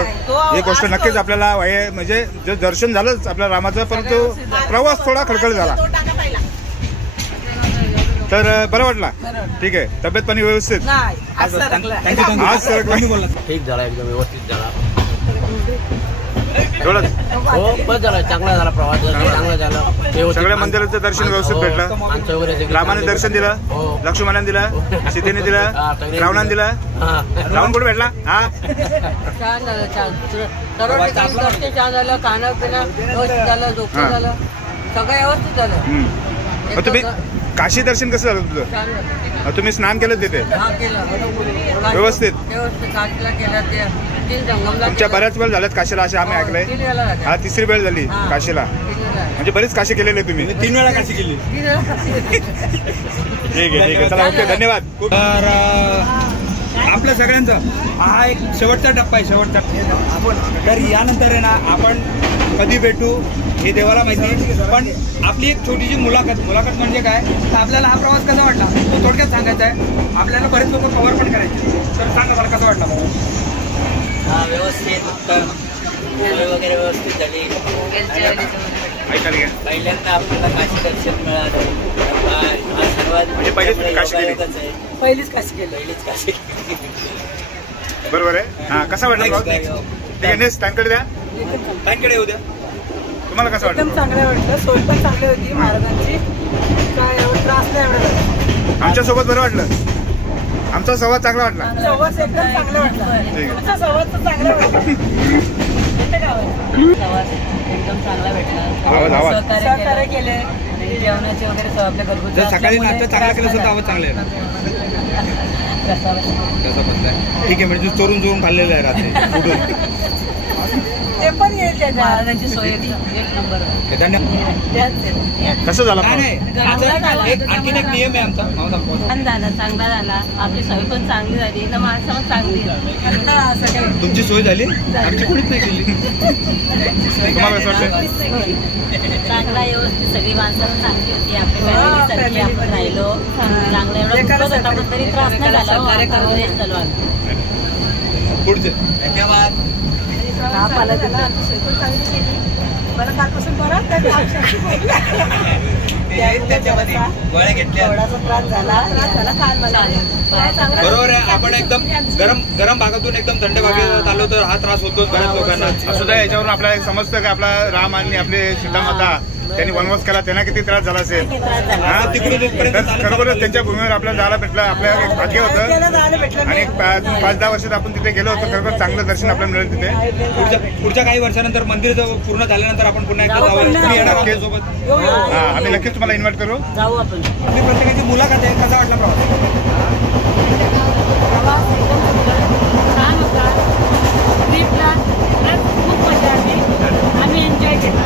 ही गोष्ट नक्कीच आपल्याला म्हणजे जे दर्शन झालंच आपल्या रामाचं, परंतु प्रवास थोडा खडखड झाला. तर बरं वाटला. ठीक आहे. तब्येत पाणी व्यवस्थित? आज ठीक झाला, एकदम व्यवस्थित झाला. बस झाला, चांगला झाला प्रवास. चांगला झाला. सगळ्या मंदिराचं दर्शन व्यवस्थित भेटलं. रामाने दर्शन दिलं, लक्ष्मणाने दिलं, सीतेने दिलं, रावणाने दिलं. रावण कुठे भेटला? छान झालं. सर्व ठिकाणी दर्शन छान झालं. खाणं पिणं व्यवस्थित झालं. झोपणं झालं. सगळं व्यवस्थित झालं. तुम्ही काशी दर्शन कसं झालं तुझं? तुम्ही स्नान केलं तिथे व्यवस्थित? काशीला केलं. तुमच्या बऱ्याच वेळ झाल्यात काशीला असं आम्ही ऐकलंय. हा 3री वेळ झाली काशीला. म्हणजे बरीच काशी केलेली तुम्ही? 3 वेळा काशी केली. ठीक आहे. चला, ओके, धन्यवाद. तर आपल्या सगळ्यांचा हा एक शेवटचा टप्पा आहे. तर यानंतर आहे ना आपण कधी भेटू हे देवाला माहिती. पण आपली एक छोटीशी मुलाखत म्हणजे काय तर आपल्याला हा प्रवास कसा वाटला तो थोडक्यात सांगायचा आहे. आपल्याला बरेच लोक कव्हर पण करायचे, तर सांगा मला कसा वाटला. व्यवस्थित उत्तम वगैरे व्यवस्थित झाली. पहिल्यांदा आपल्याला काशी दर्शन मिळालं. म्हणजे पहिलीच काशी केली. बरोबर आहे. हा कसा वाटला? त्यांकडे द्या, त्यांकडे येऊ द्या. तुम्हाला कसं वाटलं? एकदम चांगलं वाटलं. सोय पण चांगली होती महाराजांची. काय एवढं त्रास नाही एवढं. आमच्यासोबत बरं वाटलं. आमचा संवाद चांगला वाटला. संवाद एकदम चांगला वाटला. तुमचा संवाद तर चांगला वाटला. एकदम चांगला भेटला. सहकार्य केले. जेवणाचे वगैरे आपल्या घरगुती सकाळी नाश्ता चांगला केला असेल तर आवाज चांगला आहे. ठीक आहे, म्हणजे चोरून खाल्लेलं आहे रात्री. ते पण येईल त्याच्या. महाराजांची सोय एक नंबर. कसं झालं? आणखीन एक नियम आहे आमचा. छान झाला, चांगला झाला. आपली सोय पण चांगली झाली, तर माणसं पण चांगली. तुमची सोय झाली? आमची कोणीच नाही केली. तुम्हाला कसं वाटतं? चांगला व्यवस्थित सगळी माणसं पण चांगली होती. आपल्या फॅमिलीसारखी आपण राहिलो. चांगला एवढा तरी त्रास नाही झाला. पुढचे धन्यवाद. मला कालपासून बरं गोळ्या घेतल्या. त्रास झाला काल मला. बरोबर आहे. आपण एकदम गरम भागातून एकदम थंड भागात आलो तर हा त्रास होतो बऱ्याच लोकांना. सुद्धा याच्यावरून आपल्याला समजतं की आपला राम आणि आपले सीतामाता त्यांनी वनवास केला, त्यांना किती त्रास झाला असेल. खरोखरच त्यांच्या भूमीवर आपल्याला जायला भेटलं. आपल्याला एक भाग्य होतं. आणि 5-10 वर्षात आपण तिथे गेलो होतो. खरोखर चांगलं दर्शन आपल्याला मिळेल तिथे. पुढच्या काही वर्षानंतर मंदिर पूर्ण झाल्यानंतर आपण पुन्हा एकदा जाऊ सोबत. हा, आम्ही नक्कीच तुम्हाला इन्व्हाइट करू. जाऊ आपण. आपली प्रत्येकाची मुलाखत आहे. कसा वाटला प्रवास? छान होता. ट्रिपला खूप मजा आली. आम्ही एन्जॉय केला.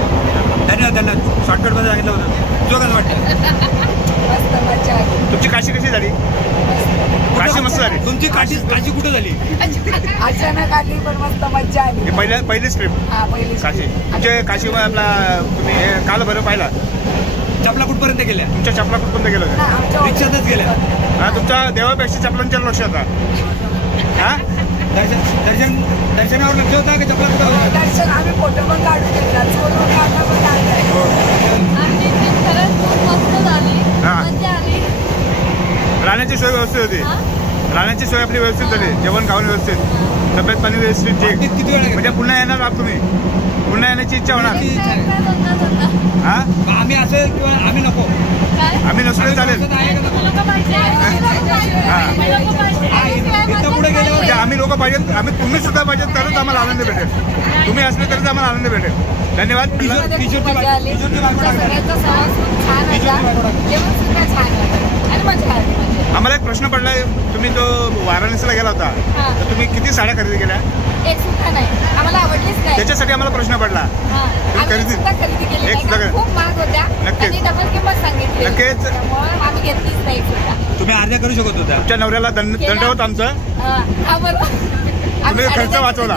धन्यवाद. शॉर्टकटमध्ये सांगितलं होतं. तुझं कसं वाटतं? मस्त मजा आली. तुमची काशी कशी झाली? काशी मस्त झाली. तुमची काशी कुठे झाली? अचानक आली पण मस्त मजा आली. पहिलीच ट्रिप काशी. तुमच्या काशीमध्ये आपला तुम्ही काल बरं पाहिला चपला कुठपर्यंत गेल्या? तुमच्या चपला कुठपर्यंत गेल्या होत्या? रिक्षातच गेल्या. हा, तुमच्या देवापेक्षा चपलांच्या लक्ष होता. हा, दर्शनावर लक्ष होता की चपला? दर्शन आम्ही फोटो पण काढून घेतला. राहण्याची सोय व्यवस्थित होती. राहण्याची सोय आपली व्यवस्थित झाली. जेवण खाऊन व्यवस्थित, तब्येत पाणी व्यवस्थित ठीक. किती वेळ म्हणजे पुन्हा येणार आहात तुम्ही? पुन्हा येण्याची इच्छा होणार? हा, आम्ही असेल किंवा आम्ही नको? आम्ही नसले चालेल. पुढे गेल्यावर आम्ही लोक पाहिजेत. तुम्ही सुद्धा पाहिजेत तरच आम्हाला आनंद भेटेल. तुम्ही असले तरच आम्हाला आनंद भेटेल. धन्यवाद. आम्हाला एक प्रश्न पडलाय. तुम्ही जो वाराणसीला गेला होता तर तुम्ही किती साड्या खरेदी केल्या? एक सुद्धा नाही. आम्हाला आवडलीच नाही. त्याच्यासाठी आम्हाला प्रश्न पडला. खरेदी केली खूप महाग होत्या. नक्कीच डबल किंमत सांगितली. नक्कीच आम्ही घेतलीच नाही सुद्धा. तुम्ही अर्ध्या करू शकत होता. तुमच्या नवऱ्याला दंडवत आमचं. तुम्ही खर्च वाचवला.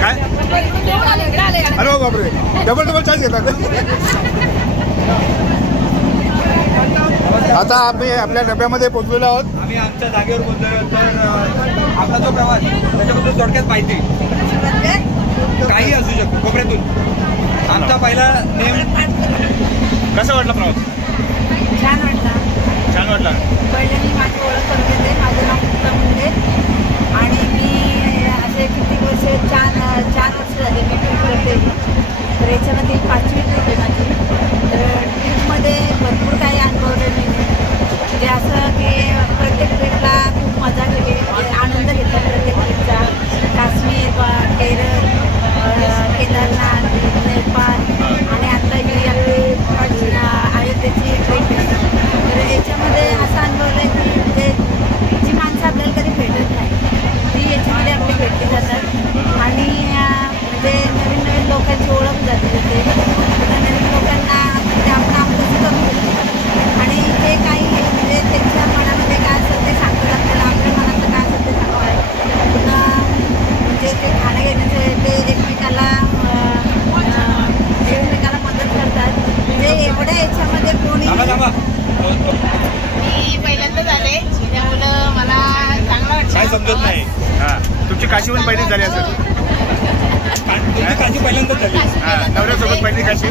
काय? अरे बापरे, डबल चार्ज घेतात. आता आम्ही आपल्या डब्यामध्ये पोहोचलेलो आहोत. आम्ही आमच्या जागेवर पोहोचलो. तर आपला जो प्रवास त्याच्याबद्दल थोडक्यात माहिती काही असू शकतो कोपऱ्यातून. आमचा पहिला नेम कसा वाटला प्रवास? छान वाटला. छान वाटला. पहिले मी माझी ओळख करून देते. माझं नाव मुक्ता मुंडे आणि मी असे किती वर्ष 4 वर्ष झाले मी ट्रिप करते. तर याच्यामध्ये 5वी ट्रिप आहे माझी. तर ट्रिपमध्ये भरपूर काही अनुभवलं मी. म्हणजे असं की प्रत्येक ट्रिपला खूप मजा केली, आनंद घेतला प्रत्येक ट्रिपचा. काश्मीर, केरळ, केदारनाथ, नेपाळ आणि आता ही आपली अयोध्येची ट्रिप आहे. तर याच्यामध्ये असं अनुभवलं की म्हणजे काही समजत नाही. हा, तुमची काशी पण पहिलीच झाली असेल. तुमची काशी पहिल्यांदाच झाली. नवऱ्यासोबत पहिली काशी.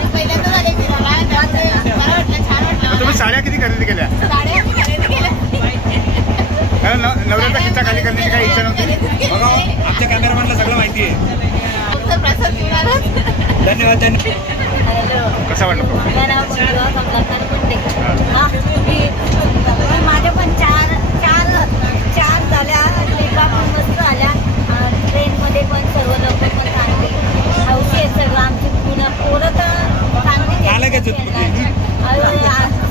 तुम्ही साड्या किती खरेदी केल्या? नवऱ्याचा किस्सा खाली करण्याची काही इच्छा नव्हती? बघा आमच्या कॅमेरामॅनला सगळं माहिती आहे. धन्यवाद. कसा वाटलं? माझ्या पण चार झाल्या, ट्रिपा पण मस्त आल्या. ट्रेनमध्ये पण सर्व लोक पण चांगली हौशी आहेत सगळं. आमची पोरं तर चांगली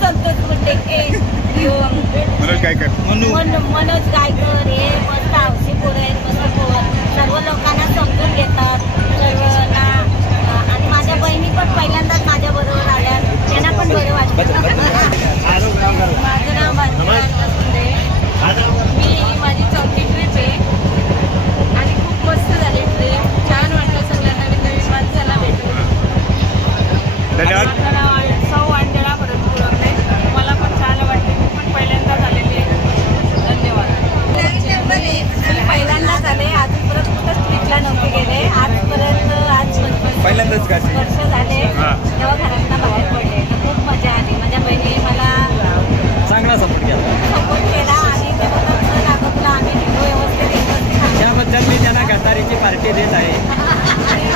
संतोष मनोज गायकर हे मस्त हौशी पोरं आहेत. मस्त सर्व लोकांना समजून घेतात सर्वांना. आणि माझ्या बहिणी पण पहिल्यांदाच माझ्या बरोबर आल्या, त्यांना पण बरं वाटतं. माझं नाव माझी चौथी ट्रिप आहे आणि खूप मस्त झाली ट्रिप. छान वाटलं सगळ्यांना, नवीन माणसाला भेटून. धन्यवाद. माझं नाव सौ अंजला भरत पुरवणे. मला पण छान वाटले, मी पण पहिल्यांदा झालेले. धन्यवाद. पहिल्यांदाच आले, आजपर्यंत कुठंच ट्रिपला नव्हते गेले. आजपर्यंत आज पहिल्यांदाच वर्ष झाले तेव्हा घरातनं बाहेर पडले. खूप मजा आली. माझ्या बहिणी मला चांगला सपोर्ट केला आणि ते लागतला आम्ही व्यवस्थित त्याबद्दल मी त्यांना गटारीची पार्टी देत आहे.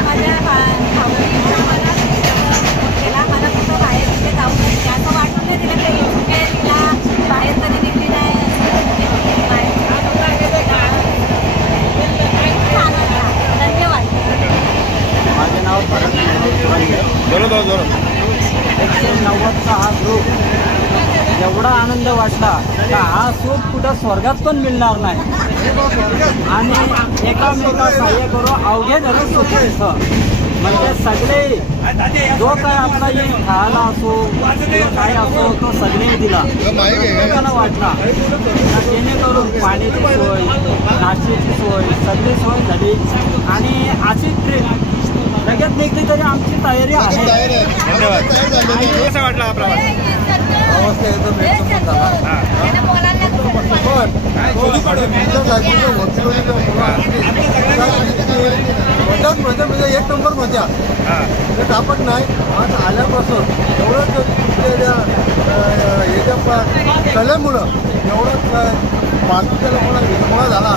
माझ्या भावनेला मला सपोर्ट केला. मला कुठं बाहेर तिथे जाऊ शकते असं वाटून नाही दिलं काही तिला बाहेर तरी निघली नाही. धन्यवाद. माझे नाव जोरात 190चा हा ग्रुप एवढा आनंद वाटला का हा सुख कुठं स्वर्गात पण मिळणार नाही. आणि एकामेका सहाय्य करू अवघे धरून सुख इथं म्हणजे सगळे जो काय आपला येईल खायला असो काय असो तो सगळे दिला लोकांना वाटला. जेणेकरून पाण्याची सोय, नाश्त्याची सोय, सगळी सोय झाली. आणि अशी ट्रेन लगेच निघली तरी आमची तयारी आहे. धन्यवाद. कसा वाटला हा प्रवास? म्हणजे एक नंबर मजा आपण नाही. आज आल्यापासून एवढंच कलेमुळं एवढंच बाकीच्या लोकांना विरमोळा झाला.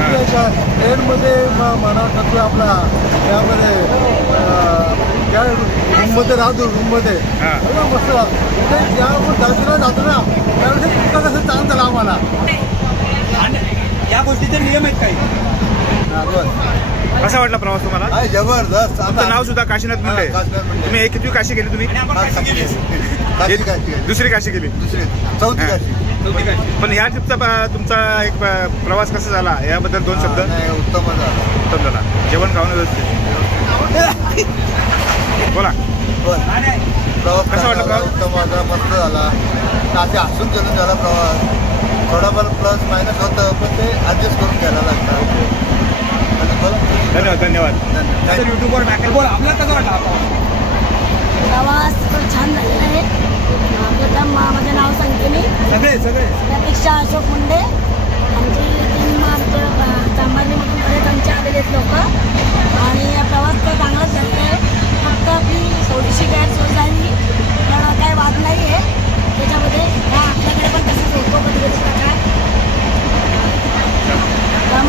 ट्रेनमध्ये म्हणा कसं आपला त्यामध्ये त्या रूममध्ये राहतो रूममध्ये मस्त ज्या दर्शनाला जातो ना त्यावेळेस इतकं कसं चांगलं झालं आम्हाला. या गोष्टीचे नियम आहेत काही. कसा वाटला प्रवास तुम्हाला? जबरदस्त. आमचं नाव सुद्धा काशीनाथ मुंडे. तुम्ही किती काशी केली तुम्ही? दुसरी काशी केली. चौथी काशी. पण ह्या ट्रिपचा तुमचा एक प्रवास कसा झाला याबद्दल दोन शब्द? उत्तम झाला. जेवण खाऊन व्यवस्थित. बोला. प्रवास कसा वाटला प्रवास? उत्तम झाला, मस्त झाला. असे हसून चलून झाला प्रवास. थोडाफार प्लस मायनस होतं पण ते ॲडजस्ट करून घ्यायला लागतं. धन्यवाद. युट्यूबवर टाकेल. बोला आपल्याला कसं वाटला प्रवास छान झालेला आहे. प्रथम माझं नाव सांगते मी. सगळे प्रतीक्षा अशोक मुंडे. आमची टीम चांभारलीमधून बरेच आमचे आलेले आहेत लोक. आणि प्रवास तर चांगलाच झालेला आहे. फक्त आपली थोडीशी गैरसोय झाली पण काय वाद नाही आहे त्याच्यामध्ये. आपल्याकडे पण तसंच होतो कधी कधी प्रकार.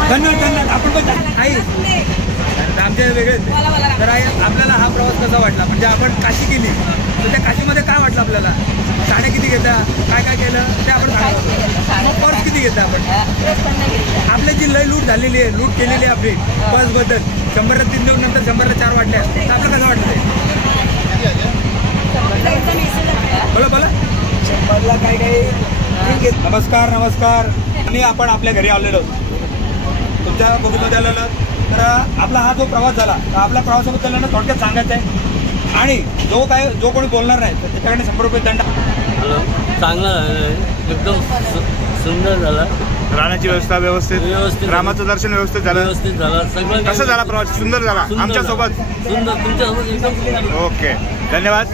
धन्यवाद. आपण पण आई आमचे वेगळे तर आपल्याला हा प्रवास कसा वाटला? म्हणजे आपण काशी केली तर त्या काशीमध्ये काय वाटलं आपल्याला? साड्या किती घेता, काय केलं ते आपण सांगा. पर्स किती घेता आपण? आपली जी लय लूट झालेली आहे, लूट केलेली आहे आपली पर्सबद्दल. 100ला 3 देऊन नंतर 100ला 4 वाटल्या तर आपलं कसं वाटलं ते? बोला. नमस्कार. आपण आपल्या घरी आलेलो तुमच्या बघूमध्ये आलेलो. तर आपला हा जो प्रवास झाला आपल्या प्रवासाबद्दल ना थोडक्यात सांगायचं आहे. आणि जो कोणी बोलणार नाही तर त्याच्याकडे 100 रुपये दंड. चांगला एकदम सुंदर झाला. राहण्याची व्यवस्था व्यवस्थित, रामाचं दर्शन व्यवस्थित झालं. सगळं कसं झाला प्रवास? सुंदर झाला. आमच्यासोबत तुमच्यासोबत एकदम. ओके धन्यवाद.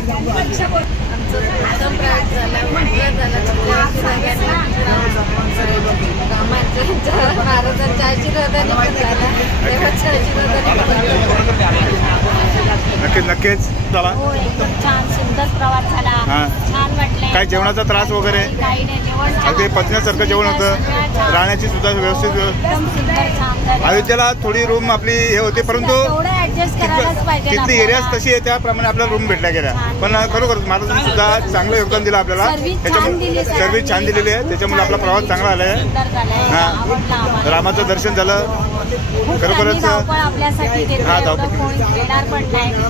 महाराजांच्या नक्कीच चला. हो एकदम छान सुंदर प्रवास झाला. छान वाटलं. काय जेवणाचा त्रास वगैरे? काही नाही, जेवण अगदी पचण्यासारखं जेवण होतं. राहण्याची सुद्धा व्यवस्थित. एकदम सुंदर छान झालं. अयोध्येला थोडी रूम आपली हे होती, परंतु थोडं ऍडजस्ट करायलाच पाहिजे ना तिथली एरियाज तशी आहे त्याप्रमाणे आपल्याला रूम भेटल्या गेल्या. पण खरोखर महाराजांनी सुद्धा चांगलं योगदान दिलं आपल्याला. त्याच्यामुळे सर्व्हिस छान दिलेली आहे, त्याच्यामुळे आपला प्रवास चांगला आला आहे. हां, रामाचं दर्शन झालं खरोखरच. आपल्यासाठी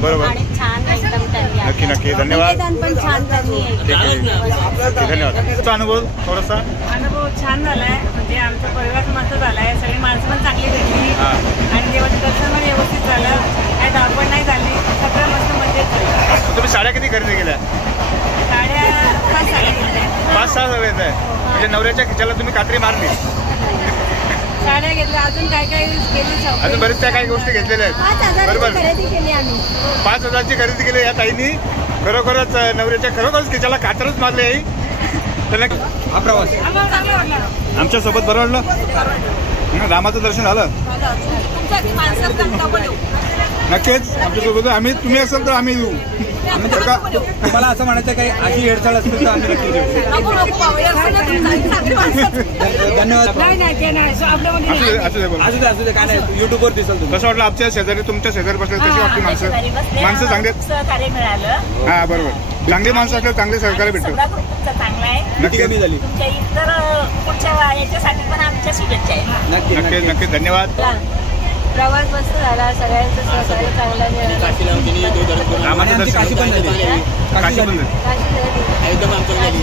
बरोबर. छान एकदम नक्की नक्की धन्यवाद. पण छान धन्यवाद. तुझा अनुभव थोडासा? अनुभव छान झालाय, म्हणजे आमचा परिवार मस्त झालाय. सगळी माणसं पण चांगली भेटली आणि देवाचं दर्शन पण व्यवस्थित झालं. काही धावपळ नाही झाली. सगळं मस्त मजेत झालं. तुम्ही साड्या किती खरेदी केल्या? साड्या 5 साड्या घेतल्या. 5-6 हवेत आहे म्हणजे नवऱ्याच्या खिशाला तुम्ही कात्री मारली. साड्या घेतल्या, अजून काय काय केली. अजून बरेच त्या काही गोष्टी घेतलेल्या आहेत. बरोबर. 5,000ची खरेदी केली या ताईंनी. खरोखरच नवऱ्याच्या खरोखरच खिशाला कात्रच मारले आहे. त्यांना हा प्रवास आमच्या सोबत बरं वाटलं. रामाचं दर्शन झालं नक्कीच आमच्यासोबत. आम्ही तुम्ही असाल तर आम्ही येऊ. तुम्हाला असं म्हणायचं काही अशी हेडसाळ असतील तर आम्ही नक्की देऊ. धन्यवाद. असू दे काय नाही, युट्यूबवर दिसेल. कसं वाटलं आमच्या शेजारी तुमच्या शेजारी बसले कशी वाटली माणसं? माणसं चांगले. सहकार्य मिळालं. हा बरोबर. चांगले माणसं असल्यावर चांगले सहकार्य भेटतो. चांगला आहे. नक्की कमी झाली. तुमच्या इतर पुढच्या याच्यासाठी पण आमच्या शुभेच्छा आहे. नक्की नक्की धन्यवाद. प्रवास मस्त झाला. सगळ्यांचं सहकार्य चांगलं मिळालं. रामाचं दर्शन काशी पण झाली.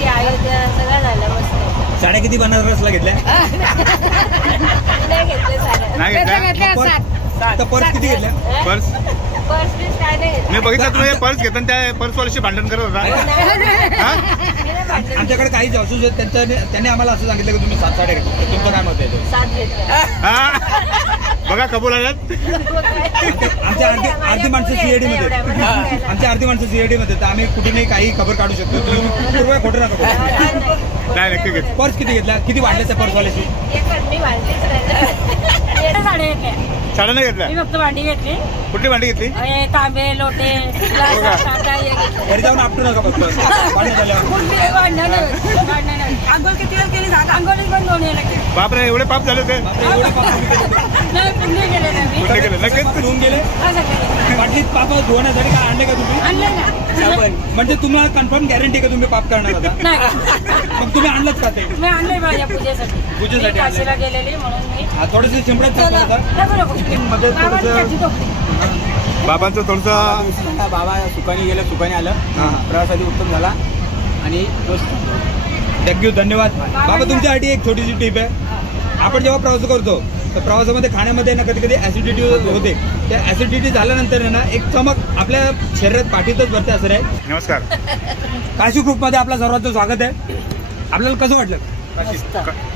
अयोध्या सगळं झालं मस्त. साड्या किती बनारसला घेतल्या? नाही घेतले साड्या. नाही घेतल्या. पर्स किती घेतल्या? पर्स काय नाही. मी बघितलं तुम्ही पर्स घेताना त्या पर्सवाल्याशी भांडण करत होता. आमच्याकडे काही जासूस आहेत, त्यांनी आम्हाला असं सांगितलं की तुम्ही 7 साड्या घेतल्या. तुमचं काय मत आहे? 7 घेतल्या. बघा कबूल आल्यात. आमच्या अर्धी माणसं सीआयडी मध्ये. आमच्या अर्धी माणसं सीआयडी मध्ये, तर आम्ही कुठूनही काही खबर काढू शकतो. पूर्व खोटं नका. नाही नक्की घेत. पर्स किती घेतल्या? किती वाढल्या त्या पर्सवाल्याशी? साड्या नाही घेतल्या. मी फक्त भांडी घेतली. कुठली भांडी घेतली? तांबे लोटे घरी जाऊन आपटू नका फक्त भांडण झाल्यावर. आंघोळ किती वेळ केली? आंघोळ पण 2 वेळा. बापरे एवढे पाप झाले ते? पुण्य गेले ना मी. कुठे गेले? नक्कीच धुवून गेले. बाटलीत पाप धुवण्यासाठी काय आणले का तुम्ही? आणलं ना. म्हणजे तुम्हाला कन्फर्म गॅरंटी का तुम्ही पाप करणार होता? मग तुम्ही आणलंच का ते? मी आणलंय माझ्या पूजेसाठी. पूजेसाठी काशीला गेलेली म्हणून मी. थोडंसं चिंपडत मध्ये बाबांचं थोडंसं. बाबा सुखाने गेलं, सुखाने आलं. प्रवासासाठी उत्तम झाला आणि थँक्यू धन्यवाद. बाबा तुमच्यासाठी एक छोटीशी टिप आहे. आपण जेव्हा प्रवास करतो तर प्रवासामध्ये खाण्यामध्ये ना कधी कधी ऍसिडिटी होते. त्या ऍसिडिटी झाल्यानंतर ना एक चमक आपल्या शरीरात पाठीतच भरते असं आहे. नमस्कार. काशी ग्रुपमध्ये आपलं सर्वांचं स्वागत आहे. आपल्याला कसं वाटलं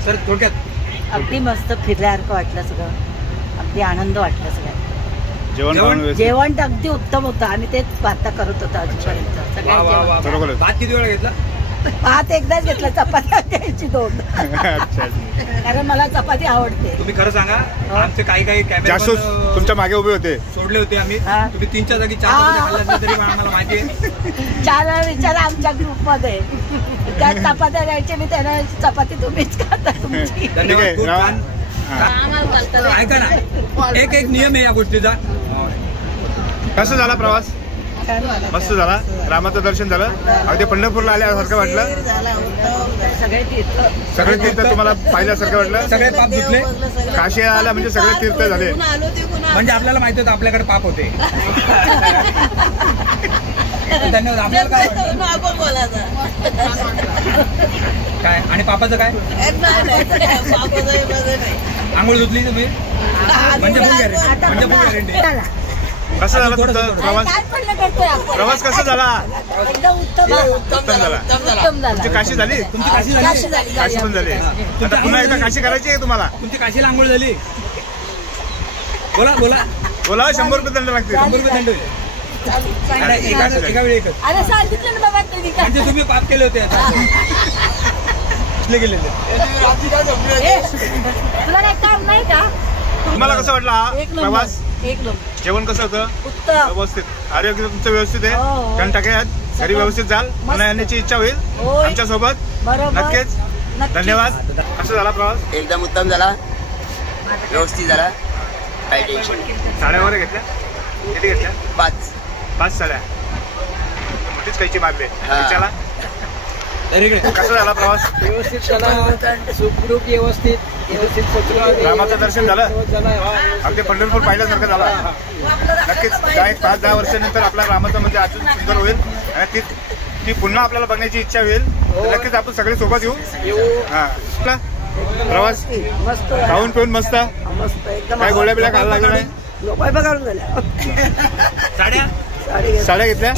सर? थोडक्यात अगदी मस्त फिरल्यासारखं वाटलं सगळं. अगदी आनंद वाटला सगळं. जेवण तर अगदी उत्तम होतं. आम्ही तेच वार्ता करत होतो अजूनपर्यंत. सगळ्यांनी भात किती वेळा घेतला? भात एकदाच घेतला. चपात्या द्यायची 2. कारण मला चपाती आवडते. तुम्ही खरं सांगा, आमचे काही जासूस तुमच्या मागे उभे होते. सोडले होते आम्ही. तुम्ही 3च्या जागी 4 खाल्ल्या तरी आम्हाला माहिती आहे. 4 वेळा विचारा आमच्या ग्रुपमध्ये. त्या चपात्या द्यायचे. मी त्यांना चपाती तुम्हीच खाता तुमची. धन्यवाद. ऐका ना, एक नियम आहे या गोष्टीचा. कसं झाला प्रवास? मस्त झाला. रामाचं दर्शन झालं. अगदी पंढरपूरला आल्यासारखं वाटलं. सगळे तीर्थ तुम्हाला पाहिल्यासारखं वाटलं. सगळे पाप धुतले. काशी आला म्हणजे सगळे तीर्थ झाले. म्हणजे आपल्याला माहिती होतं आपल्याकडे पाप होते. धन्यवाद. आपल्याला काय आणि पापाचं काय? आंघोळ धुतली तुम्ही? म्हणजे गॅरंटी. कसा झाला तुमचा प्रवास? प्रवास कसा झाला? उत्तम झाला. तुमची काशी झाली? तुमची काशी झाली? काशी पण झाली. आता पुन्हा एकदा काशी करायची आहे तुम्हाला? तुमची काशीला आंघोळ झाली? बोला 100 रुपये दंड लागतील. 100 रुपये दंड होईल. एका वेळी एकच. म्हणजे तुम्ही पाप केले होते तुला काही काम नाही का? तुम्हाला कसं वाटलं हा प्रवास? एक नंबर. जेवण कसं होतं? उत्तम. व्यवस्थित. आरोग्य तुमचं व्यवस्थित आहे? 10% आहेत. घरी व्यवस्थित जाल. मला येण्याची इच्छा होईल आमच्या सोबत. नक्कीच. धन्यवाद. कसं झाला प्रवास? एकदम उत्तम झाला, व्यवस्थित झाला, काही टेन्शन. साड्या वगैरे घेतल्या? किती घेतल्या? 5 साड्या. मोठीच खायची मागली. चला कसं झाला प्रवास? व्यवस्थित झाला, सुखरूप व्यवस्थित रामाचं दर्शन झालं. अगदी पंढरपूर पाहिल्यासारखं झालं. नक्कीच 5-10 वर्षानंतर आपला रामाचं म्हणजे अजून सुंदर होईल आणि ती पुन्हा आपल्याला बघण्याची इच्छा होईल. नक्कीच आपण सगळे सोबत येऊ. हा प्रवास खाऊन पिऊन मस्त. काय गोळ्या बिळ्या खायला लागलं नाही? साड्या घेतल्या?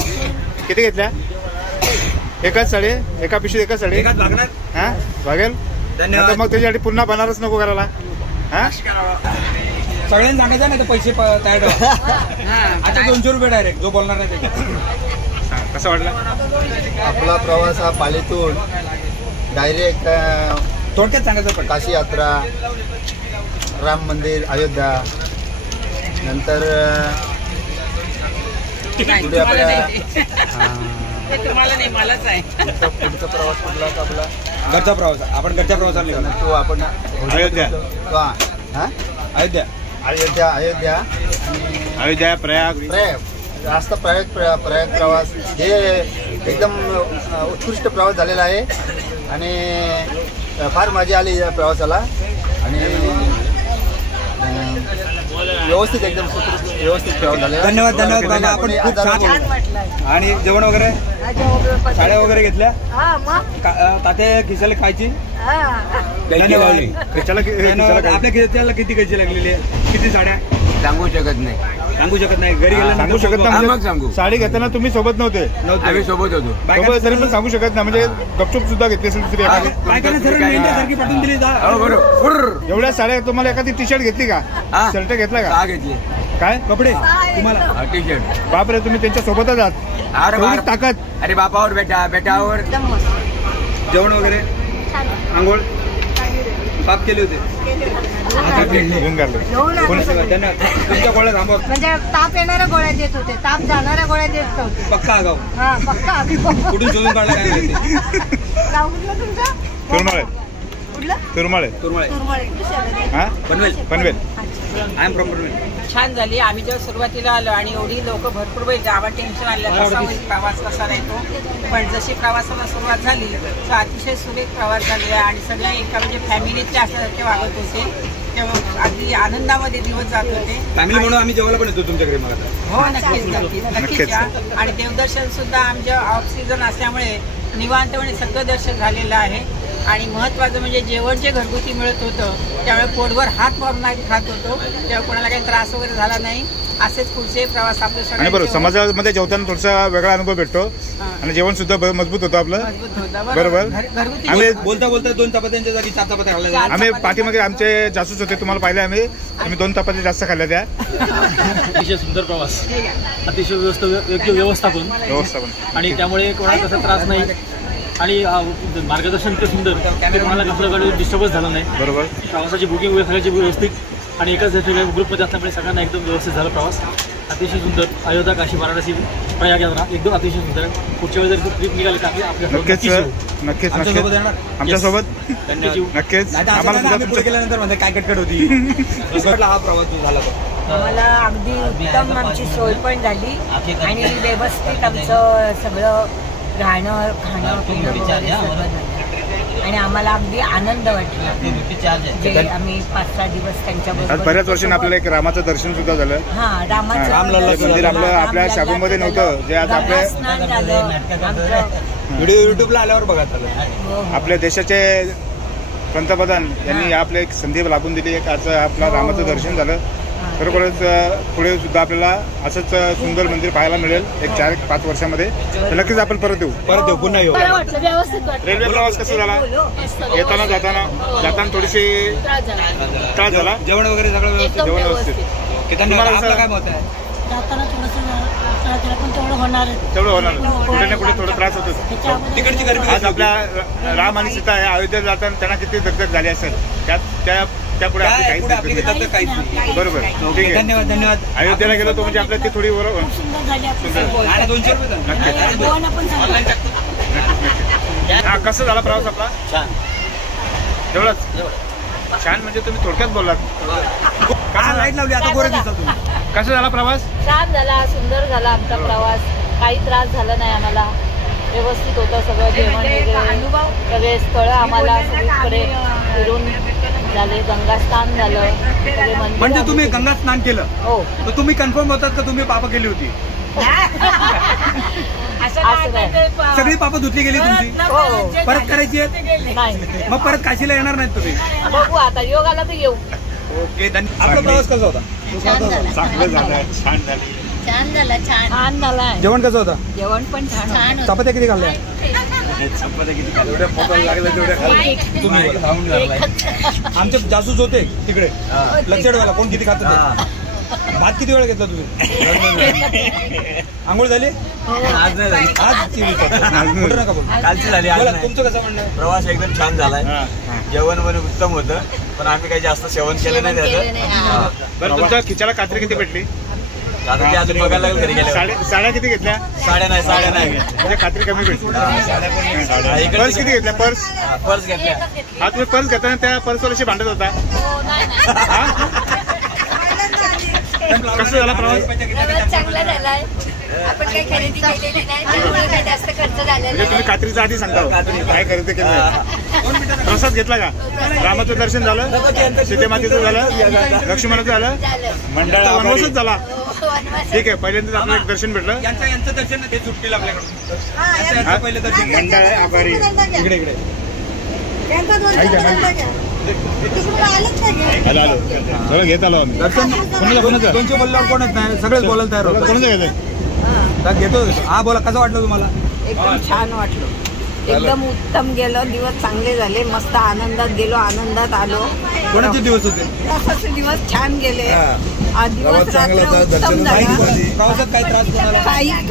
किती घेतल्या? एकाच साडी? एका पिशवीत एकाच साडी? हा भागेल. धन्यवाद. मग त्याच्यासाठी पुन्हा बनारस नको करायला. हा सगळ्यांनी सांगायचं नाही तर पैसे तयार आता 200 रुपये डायरेक्ट जो बोलणार नाही त्याच्यात. कसं वाटलं आपला प्रवास? हा पालीतून डायरेक्ट थोडक्यात सांगायचं पण काशी यात्रा, राम मंदिर, अयोध्या, नंतर तुम्हाला नाही, मलाच आहे. पुढचा प्रवास कुठला होता आपला? घरचा प्रवास. आपण घरच्या प्रवासाला निघालो. तो आपण अयोध्या. अयोध्या प्रयाग. रास्ता प्रयाग प्रवास हे एकदम उत्कृष्ट प्रवास झालेला आहे आणि फार मजा आली या प्रवासाला आणि व्यवस्थित एकदम व्यवस्थित प्रवास झाला. धन्यवाद. बाबा आपण खूप छान. आणि जेवण वगैरे साड्या वगैरे घेतल्या? तात्या खिशाला खायची? आपल्या खिशाला किती कैची लागलेली आहे? किती साड्या? सांगू शकत नाही. घरी गेला सांगू शकत नाही. मग सांगू. साडी घेताना तुम्ही सोबत नव्हते? आम्ही सोबत होतो. तरी पण सांगू शकत नाही. म्हणजे गपचूप सुद्धा घेतली असेल दुसरी एवढ्या साड्या. तुम्हाला एखादी टी शर्ट घेतली का? शर्ट घेतला का? घेतली. काय कपडे तुम्हाला? T shirt. बापरे, तुम्ही त्यांच्या सोबतच आहात. ताकद. अरे बापावर बेटावर. जेवण वगैरे आंघोळ बाप केले होते. तुमच्या गोळ्या थांबव. म्हणजे ताप येणाऱ्या गोळ्या देत होते, ताप जाणाऱ्या गोळ्या देत होते. पक्का आगाव. हा पक्का. कुठून शोधून काढला काय माहिती? गाव कुठलं तुमचं? Turmale. Turmale. Panvel. I am from Panvel. छान झाली. आम्ही जेव्हा सुरुवातीला आलो आणि एवढी लोक भरपूर वेळ आम्हाला टेन्शन आलं कसा होईल प्रवास, कसा राहतो. पण जशी प्रवासाला सुरुवात झाली तर अतिशय सुरेख प्रवास झाले आणि सगळ्या एका म्हणजे फॅमिलीतल्या असल्यासारखे वागत होते. तेव्हा अगदी आनंदामध्ये दिवस जात होते. फॅमिली म्हणून आम्ही जेवायला पण येतो तुमच्याकडे. मग हो नक्कीच या. आणि देवदर्शन सुद्धा आमच्या ऑफ सीझन असल्यामुळे निवांतपणे सगळं दर्शन झालेलं आहे. आणि महत्त्वाचं म्हणजे जेवण जे घरगुती मिळत होतं त्यामुळे पोटभर हात मारून खात होतो. तेव्हा कोणाला काही त्रास वगैरे झाला नाही. असेच पुढचे प्रवास आपले आणि बरोबर समाजामध्ये जेवताना थोडासा वेगळा अनुभव भेटतो आणि जेवण सुद्धा मजबूत होतं आपलं. बरोबर. आम्ही बोलता 2 चपात्यांच्या जागी 4 चपात्या खाल्ल्या. आम्ही पाठीमागे आमचे जासूस होते, तुम्हाला पाहिले आम्ही 2 चपात्या जास्त खाल्ल्या त्या. अतिशय सुंदर प्रवास, अतिशय व्यवस्थापन आणि त्यामुळे कोणाला कसा त्रास नाही आणि मार्गदर्शन इतकं सुंदर की कोणाला कसलं डिस्टर्बच झालं नाही. बरोबर. प्रवासाची बुकिंग वगैरे सगळ्याची व्यवस्थित आणि एकाच ग्रुपमध्ये असल्यामुळे सगळ्यांना एकदम व्यवस्थित झाला प्रवास. अतिशय सुंदर. अयोध्या, काशी, वाराणसी, प्रयाग यात्रा एकदम अतिशय सुंदर. पुढच्या वेळी जर ट्रिप निघाली तर आम्ही नक्कीच आमच्यासोबत नक्कीच. आम्हाला केल्यानंतर म्हणजे काय कटकट होती. हा प्रवास झाला आम्हाला अगदी उत्तम आमची सोय पण झाली आणि व्यवस्थित आमचं सगळं राहणं खाणं पिणं आणि आम्हाला अगदी आनंद वाटला. जे आम्ही 5-6 दिवस त्यांच्याबरोबर. बऱ्याच वर्षांनी आपल्याला एक रामाचं दर्शन सुद्धा झालं. हा रामाचं मंदिर आपल्या शाबूमध्ये नव्हतं. जे आज आपल्या व्हिडिओ युट्यूबला आल्यावर बघा झालं. आपल्या देशाचे पंतप्रधान यांनी आपल्या एक संधी लाभून दिली. एक आज आपला रामाचं दर्शन झालं. खरोखरच पुढे सुद्धा आपल्याला असंच सुंदर मंदिर पाहायला मिळेल एक 4-5 वर्षामध्ये. तर नक्कीच आपण परत येऊ पुन्हा येऊ. रेल्वे प्रवास कसा झाला? येताना जाताना थोडीशी त्रास झाला. जेवण वगैरे सगळं व्यवस्थित. तुम्हाला काय मत आहे? तेवढं होणार कुठे ना कुठे थोडा त्रास होतो. तिकडची गर्मी. आज आपल्या राम आणि सीता या अयोध्येत जाताना त्यांना किती दगदग झाली असेल. त्या त्यापुढे आपली काहीच नाही. बरोबर, ठीक आहे. धन्यवाद धन्यवाद. अयोध्येला गेलो तो म्हणजे आपल्या ती थोडी बरोबर. हा, कसं झाला प्रवास आपला? छान. एवढंच छान म्हणजे तुम्ही थोडक्यात बोललात. काय लाईट लावली आता गोरे दिसता तुम्ही. कसा झाला प्रवास? छान झाला, सुंदर झाला आमचा प्रवास. काही त्रास झाला नाही आम्हाला. व्यवस्थित होतं सगळं, जेवण वगैरे, सगळे स्थळं आम्हाला सगळीकडे फिरून झाले. गंगास्नान झालं. म्हणजे तुम्ही गंगा स्नान केलं? हो. तर तुम्ही कन्फर्म होतात का तुम्ही पापं केली होती? सगळी पापं धुतली गेली तुमची? परत करायची आहेत? नाही. मग परत काशीला येणार नाहीत तुम्ही? बघू आता, योग आला तर येऊ. ओके. आपला प्रवास कसा होता? चांगलं झालं, छान झाली. छान झाला, छान झाला. जेवण कसं होतं? जेवण पण छान. चपात्या किती खाल्ल्या? चपात्या किती खाल्ल्या? जेवढ्या पोटाला लागल्या तेवढ्या खाल्ल्या. तुम्ही खाऊन झालाय. आमचे जासूस होते तिकडे, लक्षात ठेवायला कोण किती खात होते. भात किती वेळा घेतला तुम्ही? आंघोळ झाली? आज नाही झाली. आज नका बोल. कालची झाली. तुमचं कसं म्हणणं? प्रवास एकदम छान झालाय. जेवण वगैरे उत्तम होतं, पण आम्ही काही जास्त सेवन केलं नाही त्याचं. बरं, तुमच्या खिचाला कात्री किती भेटली? आता ते अजून बघायला लागेल घरी गेल्या. साड्या किती घेतल्या? साड्या नाही म्हणजे खात्री कमी भेटली. पर्स किती घेतल्या? पर्स घेतल्या. हा, तुम्ही पर्स घेताना त्या पर्सवर अशी भांडत होता. कसं झाला प्रवास? चांगला झालाय. आपण काही खरेदी केलेली नाही, त्यामुळे काही जास्त खर्च झालेला म्हणजे तुम्ही खात्रीच्या आधी सांगता काय खरेदी केलं? प्रसाद घेतला का? रामाचं दर्शन झालं, सीतेमातेचं झालं, लक्ष्मणाचं झालं, मंडळाचा वनवासच झाला. ठीक आहे, पहिल्यांदाच आपलं एक दर्शन भेटलं. यांचं दर्शन ते सुटतील आपल्याकडून. पहिलं दर्शन मंडळ आहे, आभारी. इकडे इकडे आलो सगळं घेत आलो आम्ही. दर्शन दोनशे बोलल्यावर कोणच नाही, सगळेच बोलायला तयार होतं. कोणाचं घेतोय? घेतो. हा बोला, कसं वाटलं तुम्हाला? एकदम छान वाटलं. एकदम उत्तम गेलं. दिवस चांगले झाले. मस्त आनंदात गेलो, आनंदात आलो. कोणाचे दिवस होते? प्रवासाचे दिवस छान गेले. दिवस रात्र उत्तम झाला. प्रवासात काही त्रास कोणाला?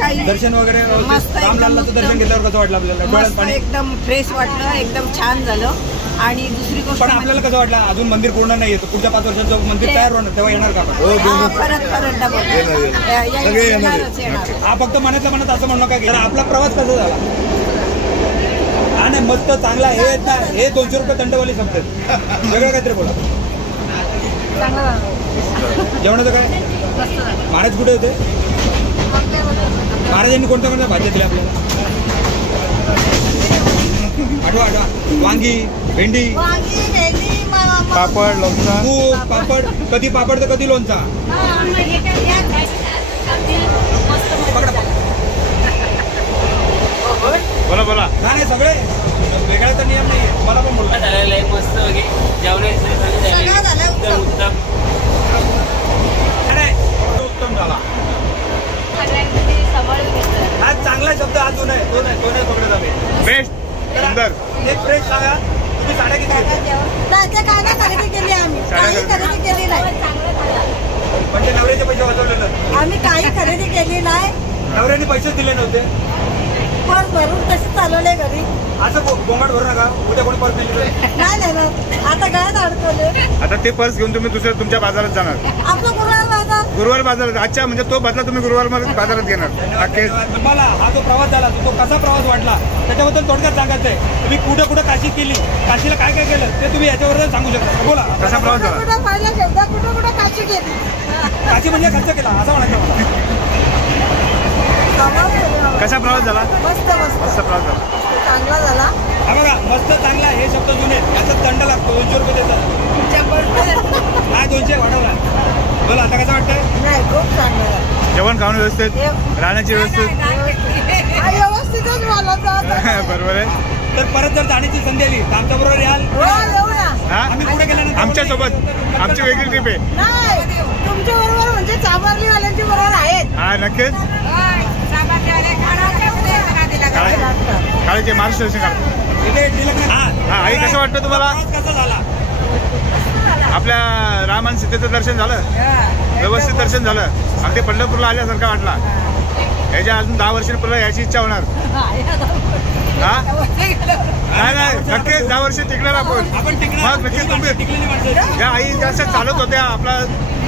काही दर्शन वगैरे मस्त, रामलालचं दर्शन घेतल्यावर कसं वाटलं आपल्याला? डोळ्यात पाणी? एकदम फ्रेश वाटलं. एकदम छान झालं. आणि दुसरी गोष्ट पण आपल्याला कसं वाटलं? अजून मंदिर पूर्ण नाही येतं. पुढच्या 5 वर्षाचं मंदिर तयार होणार, तेव्हा येणार का आपण? परत डबल येणार. हा फक्त मनातल्या मनात असं म्हणणं काय की आपला प्रवास कसा झाला? हा नाही, मस्त चांगला. हे 200 रुपये दंडवाली संपतात. वेगळं काहीतरी बोला. जेवणाचं काय? महाराज कुठे होते? महाराजांनी कोणत्या कोणत्या भाज्या दिल्या आपल्याला? आठवा. वांगी, भेंडी, पापड, लोणचा. तूप, पापड. कधी पापड तर कधी लोणचा. बोला. नाही सगळे वेगळा तर नियम नाही. मला पण बोला. झालेलं आहे मस्त वगैरे. जेवणाची उत्तम उत्तम झाला. हा चांगला शब्द हा तो नाही पकडत आम्ही. बेस्ट, सुंदर. एक फ्रेश सांगा. तुम्ही साड्या किती घेतल्या? काय नाही खरेदी केली आम्ही. काही खरेदी केली नाही. म्हणजे नवऱ्याचे पैसे वाचवले? आम्ही काही खरेदी केली नाही. नवऱ्याने पैसे दिले नव्हते? पर्स भरून कसं चालवले घरी. असं गोंगाट भरू नका. उद्या कोणी पर्स नाही. आता काय अडकवले. आता ते पर्स घेऊन तुम्ही दुसऱ्या तुमच्या बाजारात जाणार. आपलं गुरुवार बाजारात. अच्छा, म्हणजे तो बदला तुम्ही गुरुवार बाजारात घेणार. मला हा जो प्रवास झाला तो कसा प्रवास वाटला त्याच्याबद्दल थोडक्यात सांगायचं आहे. तुम्ही कुठे कुठे काशी केली, काशीला काय काय केलं ते तुम्ही याच्यावर सांगू शकता. बोला, कसा प्रवास झाला? कुठं काशी केली. काशी म्हणजे खर्च केला असं म्हणायचं मला. कसा प्रवास झाला? मस्त प्रवास झाला. चांगला झाला. हा बघा, मस्त चांगला. हे शब्द जुने, याचा दंड लागतो. 200 रुपये देतात. नाही 200 वाढवला. बोला, आता कसं वाटतंय? नाही, खूप चांगलं. जेवण खाऊन व्यवस्थित, राहण्याची व्यवस्थित व्यवस्थितच मला. बरोबर आहे. तर परत जर जाण्याची संधी आली तर आमच्या बरोबर याल? आम्ही पुढे गेल्यानंतर आमच्या सोबत आमची वेगळी ट्रिप आहे. नाही, तुमच्या बरोबर म्हणजे चांभारलीवाल्यांच्या बरोबर आहेत. हा, नक्कीच. काळीचे महाराष्ट्र दर्शन काढतो. हा, आई कसं वाटतं तुम्हाला? कसा झाला? आपल्या राम आणि सीतेचं दर्शन झालं, व्यवस्थित दर्शन झालं. अगदी पंढरपूरला आल्यासारखं वाटला. याच्या अजून 10 वर्षांपर्यंत याची इच्छा होणार. हा नाही नक्की 10 वर्ष टिकणार आपण. मग नक्की तुम्ही या आई जास्त चालत होत्या आपला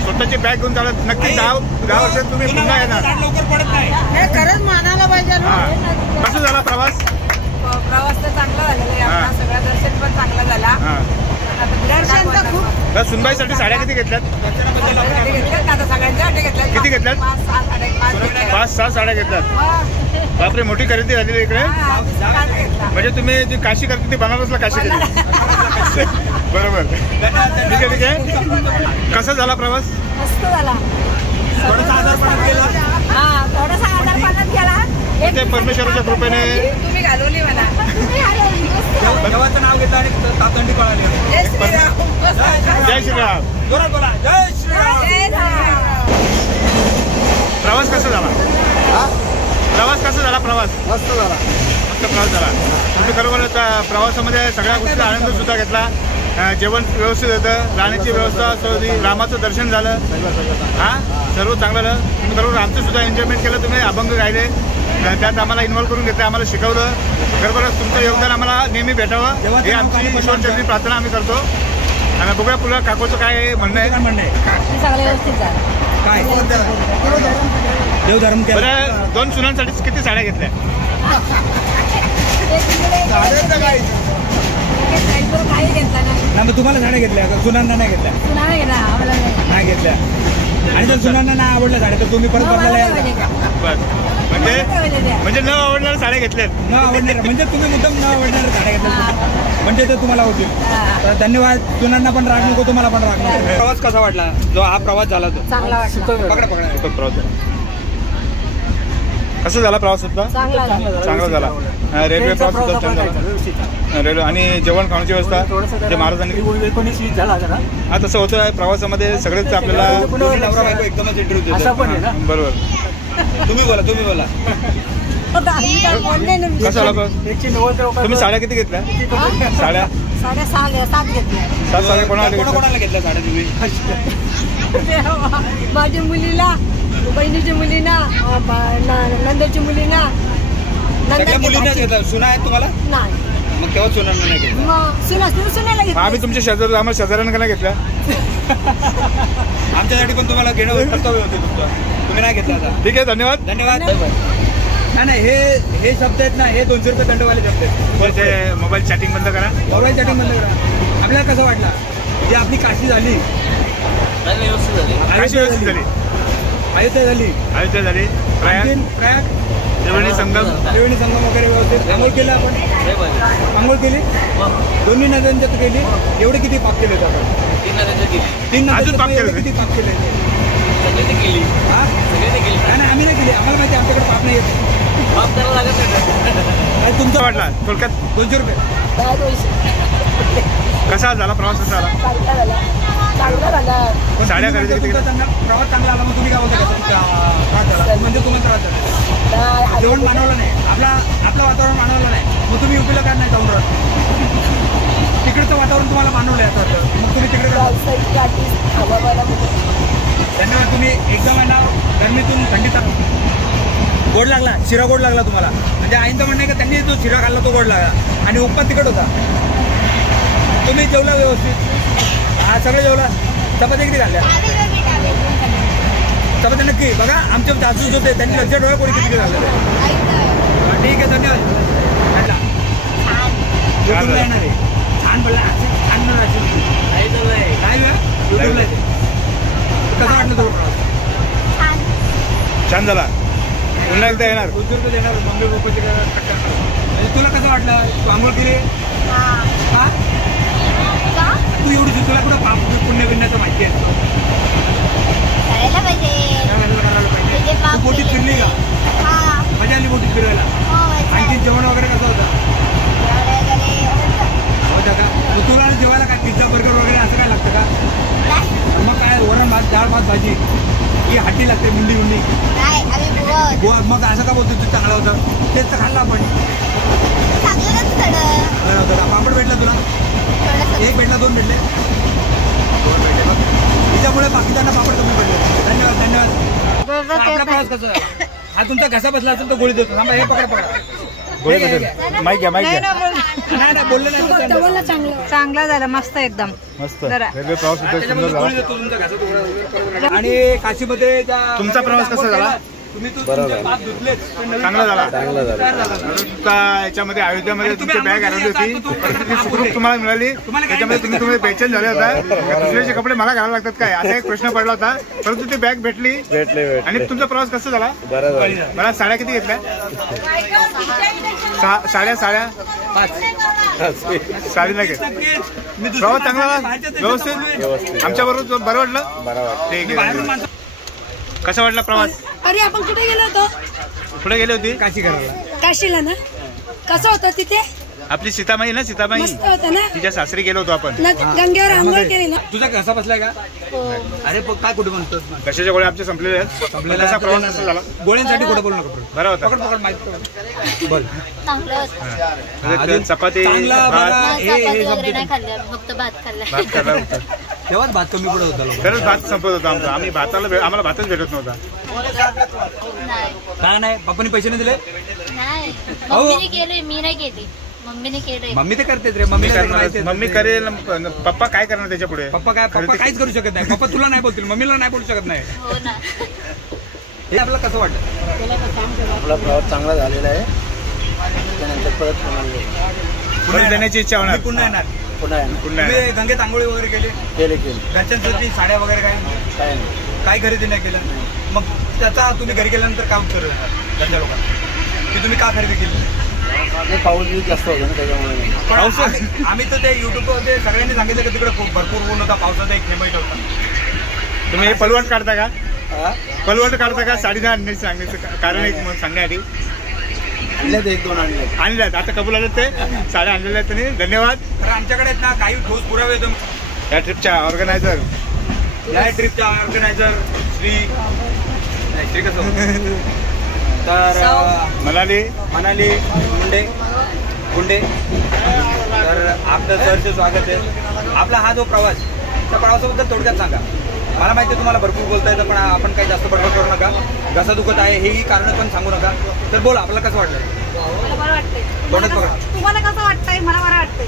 स्वतःची बॅग घेऊन चालत. नक्की 10 वर्षात तुम्ही पुन्हा येणार. लवकर पडत नाही. खरंच मानायला पाहिजे. कसं झाला प्रवास? प्रवास तर चांगला झालेला आहे. सगळं दर्शन पण चांगला झाला. दर्शनचा खूप. सुनबाईसाठी साड्या किती घेतल्यात? किती घेतल्यात? 5-6 साड्या घेतल्यात. बापरे, मोठी खरेदी झाली इकडे. म्हणजे तुम्ही जी काशी करते ती बनारसला काशी केली. बरोबर. ठीक आहे. कसा झाला प्रवास? मस्त झाला. थोडासा आजारपणात गेला. ते परमेश्वराच्या कृपेने तुम्ही घालवली मला. देवाचं नाव घेतलं आणि तातंडी पळाली. जय श्रीराम. जोरात बोला. जय श्रीराम. प्रवास कसा झाला? प्रवास कसा झाला? प्रवास मस्त झाला. मस्त प्रवास झाला. तुम्ही खरोखर प्रवासामध्ये सगळ्या गोष्टीचा आनंद सुद्धा घेतला. जेवण व्यवस्थित होतं, राहण्याची व्यवस्था होती, रामाचं दर्शन झालं. हां सर्व चांगलं झालं. तुम्ही खरोखर आमचं सुद्धा एन्जॉयमेंट केलं. तुम्ही अभंग गायले, त्यात आम्हाला इन्व्हॉल्व करून घेतलं, आम्हाला शिकवलं. खरोखरच तुमचं योगदान आम्हाला नेहमी भेटावं ही आमची ईश्वरचरणी प्रार्थना आम्ही करतो. आणि बघूया पुढे काकूचं काय म्हणणं आहे. सगळं व्यवस्थित झालं. काय देवधर्म केला. बरं, 2 सुनांसाठी किती साड्या घेतल्या? ना मग तुम्हाला साड्या घेतल्या का? सुनांना नाही घेतल्या? नाही घेतल्या. आणि जर सुनांना नाही आवडल्या साड्या तर तुम्ही परत बदलायला याल. म्हणजे न आवडणाऱ्या साड्या घेतल्यात. न आवडणार म्हणजे तुम्ही मुद्दाम न आवडणाऱ्या साड्या घेतल्या म्हणजे ते तुम्हाला होतील. तर धन्यवाद. सुनांना पण राग नको, तुम्हाला पण राग नको. प्रवास कसा वाटला जो हा प्रवास झाला तो? चांगला वाटला. पकडा प्रवास कसा झाला? प्रवास सुद्धा चांगला झाला. रेल्वे प्रवास सुद्धा छान झाला. रेल्वे आणि जेवण खाण्याची व्यवस्था ते महाराजांनी हा तसं होतं. प्रवासामध्ये सगळेच आपल्याला एकदमच इंटरव्ह्यू देतात. बरोबर. तुम्ही बोला. कसं झाला प्रवास? तुम्ही साड्या किती घेतल्या? साड्या 7 घेतल्या. 7 साड्या कोणाला घेतल्या साड्या तुम्ही? माझ्या मुलीला, बहिणीच्या मुलीना, नंदाच्या मुलीना. सगळ्या मुलींना घेतलं. सुना आहेत तुम्हाला? नाही. मग तेव्हा सुनांना नाही घेतलं. मग सुनायला घेतलं. आम्ही तुमच्या शेजारी आम्हाला शेजाऱ्यांना नाही घेतल्या. आमच्यासाठी पण तुम्हाला घेणं कर्तव्य होते तुमचं. तुम्ही नाही घेतला आता. ठीक आहे. धन्यवाद. नाही हे शब्द आहेत ना, हे 200 रुपये दंडवाले शब्द आहेत. मोबाईल चॅटिंग बंद करा. मोबाईल चॅटिंग बंद करा. आपल्याला कसं वाटलं जे आपली काशी झाली? अयोध्या झाली. प्रयाग त्रिवेणी संगम वगैरे व्यवस्थित आंघोळ केलं आपण. आंघोळ केली दोन्ही नद्यांच्यात केली. एवढे किती पाप केले आपण? 3 अजून पाप केले. किती पाप केले? नाही आम्ही नाही केली. आम्हाला माहिती आमच्याकडे पाप नाही येत. तुमचा वाटला थोडक्यात 200 रुपये. कसा झाला प्रवास? कसा झाला? साड्या खरेदी किती? प्रवास चांगला आला. मग तुम्ही काय बोलता? त्रास झाला म्हणजे तुम्हाला त्रास झाला. जेवण मानवलं नाही. आपलं वातावरण मानवलं नाही. मग तुम्ही युपीला काय नाही जाऊन राहत? तिकडचं वातावरण तुम्हाला मानवलं याचं. मग तुम्ही तिकडे धन्यवाद. तुम्ही एकदम आहे ना गरमीतून थंडीचा गोड लागला, शिरा गोड लागला तुम्हाला. म्हणजे आईंचं म्हणणं आहे का त्यांनी जो शिरा खाल्ला तो गोड लागला आणि उपमा तिखट होता. तुम्ही जेवला व्यवस्थित? हा सगळं जेवला. चपात्या किती खाल्ल्या? चपात्या नक्की बघा. आमचे जासूस होते त्यांनी लक्ष डोळ्या कोणी किती झालेलं आहे. ठीक आहे. धन्यवाद. युट्यूबला येणार आहे. छान बोलला. छान युट्यूबला कसं वाटलं तो? छान झाला. पुन्हा एकदा येणार. 200 रुपये देणार. मंगळ रुपयाचे म्हणजे तुला कसं वाटलं? तू आंघोळ केली? हा तू एवढी तुला कुठं पाप पुण्य बिण्याचं माहिती आहे? तू बोटीत फिरली का? मजा आली बोटीत फिरायला? आणखी जेवण वगैरे कसं होतं? होतं का? मग तुला जेवायला काय पिझ्झा बर्गर वगैरे असं काय लागतं का? मग काय वरण भात, डाळ भात, भाजी ही हट्टी लागते? मुंडी गोवा. मग असं का बोलतो तू चांगला होता? तेच तर खाल्लं आपण. पापड भेटला तुला? 1 भेटला? 2 भेटले? 2 भेटले. तिच्यामुळे बाकीच्यांना पापड कमी पडले. धन्यवाद. आपला प्रवास कसा? हा तुमचा घसा बसला असेल तर गोळी देतो. थांबा, हे पकडा गोळी बसेल. माईक घ्या, माईक घ्या. नाही बोलले नाही. चांगला झाला, मस्त एकदम मस्त. रेल्वे प्रवास होता, सुंदर झाला. आणि काशीमध्ये तुमचा प्रवास कसा झाला? चांगला झाला. तुमचा याच्यामध्ये अयोध्यामध्ये तुमची बॅग हरवली होती, परंतु ती सुखरूप तुम्हाला मिळाली. त्याच्यामध्ये तुम्ही बेचैन झाले होता. दुसऱ्याचे कपडे मला घालावे लागतात काय असा एक प्रश्न पडला होता, परंतु ती बॅग भेटली. आणि तुमचा प्रवास कसा झाला? मला साड्या किती घेतल्या? साड्या साडी नाही घेत. प्रवास चांगला व्यवस्थित आमच्या बरोबर बरं वाटलं. ठीक आहे. कसा वाटला प्रवास? अरे आपण कुठे गेलो होतो? कुठे गेली होती? काशीला ना. कसं होतं तिथे? आपली सीतामाई ना, सीतामाई मस्त होतं ना. तिच्या सासरी गेलो होतो आपण. गंगेवर आंघोळ केली ना. तुझा घसा बसलाय का? अरे काय कुठे म्हणतो? कशाच्या गोळ्या आमच्या संपलेल्या आहेत. कसा प्रवास कसा झाला? गोळ्यांसाठी कुठे बोलू नका. बरं होता. बोल. चपाती फक्त भात खाल्ला. तेव्हाच भात कमी पडत होता. खरंच भात संपत होता आमचा. आम्ही आम्हाला भातच भेटत नव्हता. काय नाही, पप्पानी पैसे नाही दिले? नाही, मम्मीने केले, मी नाही केली. मम्मीने केले. मम्मी ते करतेच रे. मम्मी करेल. पप्पा काय करणार त्याच्या पुढे? पप्पा काहीच करू शकत नाही. पप्पा तुला नाही बोलतील, मम्मीला नाही बोलू शकत नाही. हो ना. हे आपल्याला कसं वाटतं? आपला प्रवास चांगला झालेला आहे. त्यानंतर परत देण्याची इच्छा होणार. पुन्हा येणार. पुन्हा गंगेत आंघोळी वगैरे केली? घरच्यांसाठी साड्या वगैरे काय खरेदी नाही केलं? मग त्याचा तुम्ही घरी गेल्यानंतर काय उत्तर घरच्या लोकांना की तुम्ही का खरेदी केली? पाऊस जास्त होता ना त्याच्यामुळे. आम्ही तर ते युट्यूबवर ते सगळ्यांनी सांगितलं की तिकडे भरपूर ऊन होता, पावसाचा एक थेंबही होता. तुम्ही हे पलवट काढता का? पलवट काढता का? साडी आणण्याचं सांगायचं कारण एक सांगण्यासाठी एक दोन आणल्यात. आता कबूल आले ते साड्या आणलेल्या आहेत त्यांनी. धन्यवाद. तर आमच्याकडे आहेत ना काही ठोस पुरावे येतो. या ट्रिपच्या ऑर्गनायझर श्री कसं तर मनाली गुंडे. तर आपलं सरचं स्वागत आहे. आपला हा जो प्रवास, त्या प्रवासाबद्दल थोडक्यात सांगा. मला माहिती आहे तुम्हाला भरपूर बोलता येतं, पण आपण काही जास्त बडबड करू नका. घसा दुखत आहे हेही कारण पण सांगू नका. तर बोला, आपल्याला कसं वाटलं? मला बरं वाटतंय. तोंडात पकडा. तुम्हाला कसं वाटतंय? मला बरं वाटतंय.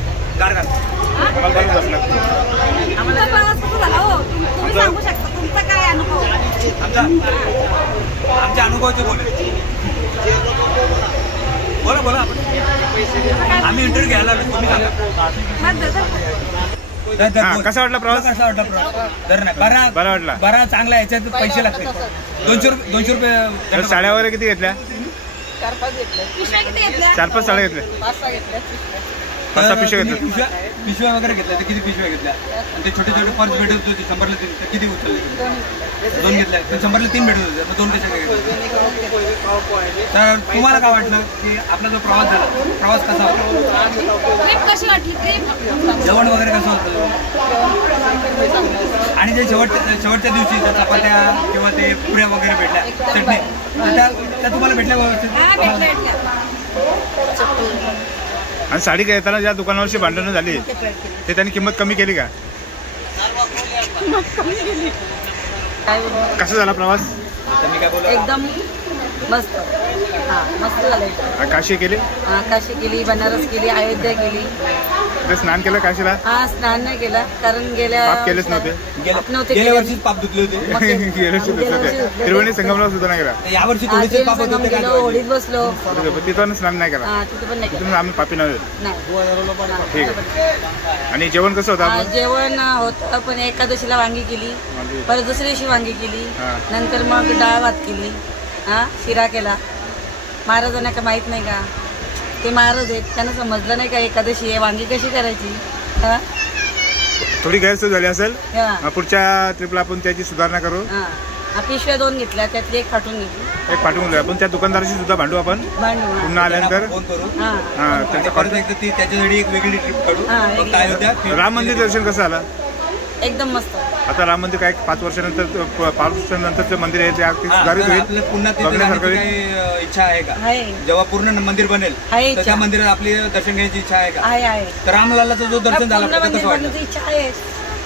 आमचा प्रवास कसा झाला हो? तुम्ही सांगू शकता तुमचा काय अनुभव? आमच्या अनुभवाचे बोला आपण. आम्ही इंटरव्ह्यू घ्यायला तुम्ही सांगा. कसा वाटला प्रवास? बरा वाटला. बरा चांगला. याच्यात पैसे लागते. 200 रुपये. साड्या वगैरे किती घेतल्या? 4-5 साड्या घेतल्या. 5-6 पिशव्या घेतल्या. पिशव्या वगैरे घेतल्या. किती पिशव्या घेतल्या? ते छोटे पर्स भेटत होते 100ला 3. किती उचलले? 2 घेतल्या. 100ला 3 भेटत होते. मग 2 कशा घेतल्या? तर तुम्हाला काय वाटलं की आपला जो प्रवास झाला, प्रवास कसा होता? ट्रिप कशी वाटली? जेवण वगैरे कसं होतं? आणि जे शेवटच्या दिवशी त्या चपात्या किंवा ते पुऱ्या वगैरे भेटल्या, चटणी, त्या तुम्हाला भेटल्या व्यवस्थित? आणि साडी घेताना ज्या दुकानावरची भांडणं झाली ते त्यांनी किंमत कमी केली का? कसा झाला प्रवास? एकदम मस्त. मस्त झालं. काशी केली? काशी केली, बनारस केली, अयोध्या केली. स्नान केलं काशीला? स्नान नाही केलं कारण केलेच नव्हते. गेल्या वर्षीच पाप धुतले होते. त्रिवेणी संगमला सुद्धा नाही केला. यावर्षी होळीत बसलो. तिथं स्नान नाही केला. तिथून आम्ही पापी नव्हे. ठीक आहे. आणि जेवण कसं होतं? जेवण होतं, पण एकादशीला वांगी केली, परत दुसऱ्या दिवशी वांगी केली, नंतर मग डाळ भात केली, शिरा केला. महाराजांना का माहित नाही का? ते महाराज आहेत, त्यांना समजलं नाही का एकादशी आहे, वांगी कशी करायची? थोडी गैरसोय झाली असेल. पुढच्या ट्रिपला आपण त्याची सुधारणा करू. पिशव्या 2 घेतल्या, त्यातली एक फाटून घेतली. एक फाटून घेऊया. आपण त्या दुकानदाराशी सुद्धा भांडू. आपण पुन्हा आल्यानंतर त्याच्यासाठी एक वेगळी ट्रिप काढू. राम मंदिर दर्शन कसं झालं? एकदम मस्त. आता राम मंदिर काय 5 वर्षानंतरचं मंदिर आहे, ते सुधारित होईल. पुन्हा इच्छा आहे का? जेव्हा पूर्ण मंदिर बनेल त्या मंदिरात आपली दर्शन घेण्याची इच्छा आहे का? आहे. तर रामलालाचं जो दर्शन झालं इच्छा आहे.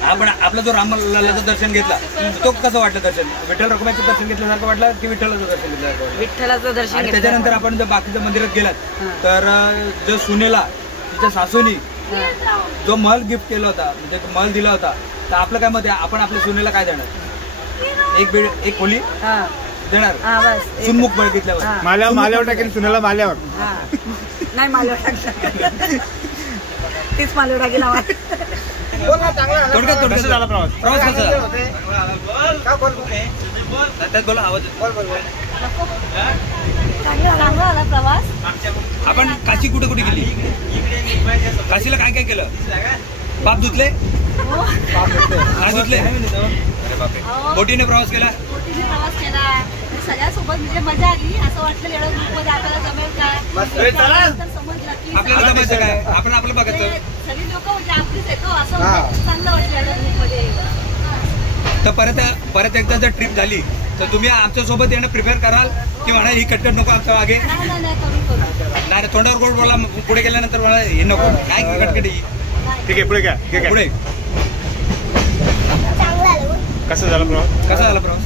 आपण आपला जो रामलल्लाचं दर्शन घेतलं तो कसं वाटलं दर्शन? विठ्ठल रखुमाईचं दर्शन घेतल्यासारखं वाटलं की विठ्ठलाचं दर्शन घेतल्यासारखं? विठ्ठलाचं दर्शन. आणि त्याच्यानंतर आपण जर बाकीच्या मंदिरात गेलात तर जो सुनेला तिच्या सासूनी जो महल गिफ्ट केला होता, म्हणजे महल दिला होता, तर आपलं काय मत आहे? आपण आपल्या सुनेला काय देणार? एक खोली देणार सुनमुख बघितल्यावर? माल्यावर टाकेल सुनेला, माल्यावर नाही माल्यावर टाकलं तीच माल्यावर टाकेल. थोडक्यात झाला प्रवास कसा झाला? बोला आवाज. चांगला आला प्रवास. आपण काशी कुठे कुठे गेली? काशीला काय काय केलं? बाप धुतले? हात धुतले? अरे बापरे. बोटीने प्रवास केला? बोटीने प्रवास केला. सगळ्यासोबत म्हणजे मजा आली. असं वाटलं एवढं ग्रुपमध्ये आपल्याला जमेल काय, समजलं की आपल्याला जमायचं काय, आपण आपलं बघायचं. सगळी लोक म्हणजे आपलीच येतो असं चांगलं वाटलं एवढं ग्रुपमध्ये. तर परत एकदा जर ट्रिप झाली तर तुम्ही आमच्या सोबत येणं प्रिपेअर कराल की म्हणा ही कटकट नको आमच्या मागे? नाही तोंडावर गोड बोला, पुढे गेल्यानंतर मला हे नको काय कटकट ही. ठीक आहे पुढे काय पुढे कसं झालं प्रवास? कसा झाला प्रवास?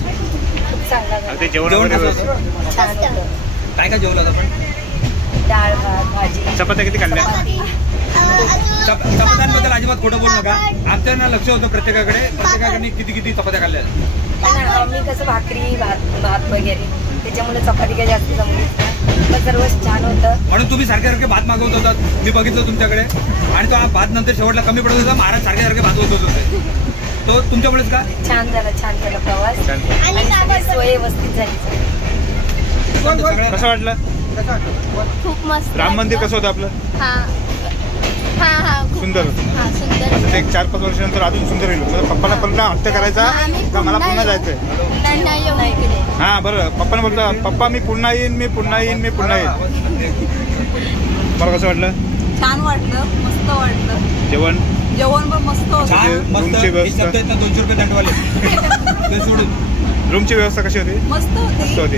ते जेवण काय काय जेवलं आपण? डाळ भात भाजी. चपात्या किती खाल्ल्या? चपात्यांबद्दल अजिबात खोटं बोलू नका. आमच्या ना लक्ष होतं प्रत्येकाकडे किती चपात्या खाल्ल्या. मी कसं भाकरी भात वगैरे त्याच्यामुळे चपाती काही जास्त जमली पण सर्व छान होतं. म्हणून तुम्ही सारखे भात मागवत होतात, मी बघितलं तुमच्याकडे. आणि तो भात नंतर शेवटला कमी पडत होता. महाराज सारखे भात होत होते. तो तुमच्यामुळेच का? छान झाला प्रवास आणि सोय व्यवस्थित झाली. कसं वाटलं? खूप मस्त. राम मंदिर कसं होतं आपलं? सुंदर होतं. एक 4-5 वर्षानंतर अजून सुंदर होईल. पप्पाला पुन्हा हत्या करायचा का मला पुन्हा जायचंय? हा बरं. पप्पाने बोलता पप्पा मी पुन्हा येईन. बरं कसं वाटलं? छान वाटलं, मस्त वाटलं. जेवण पण मस्त होतं. रूमची व्यवस्था 200 रुपये दंडवाले सोडून. रूमची व्यवस्था कशी होती? मस्त होती.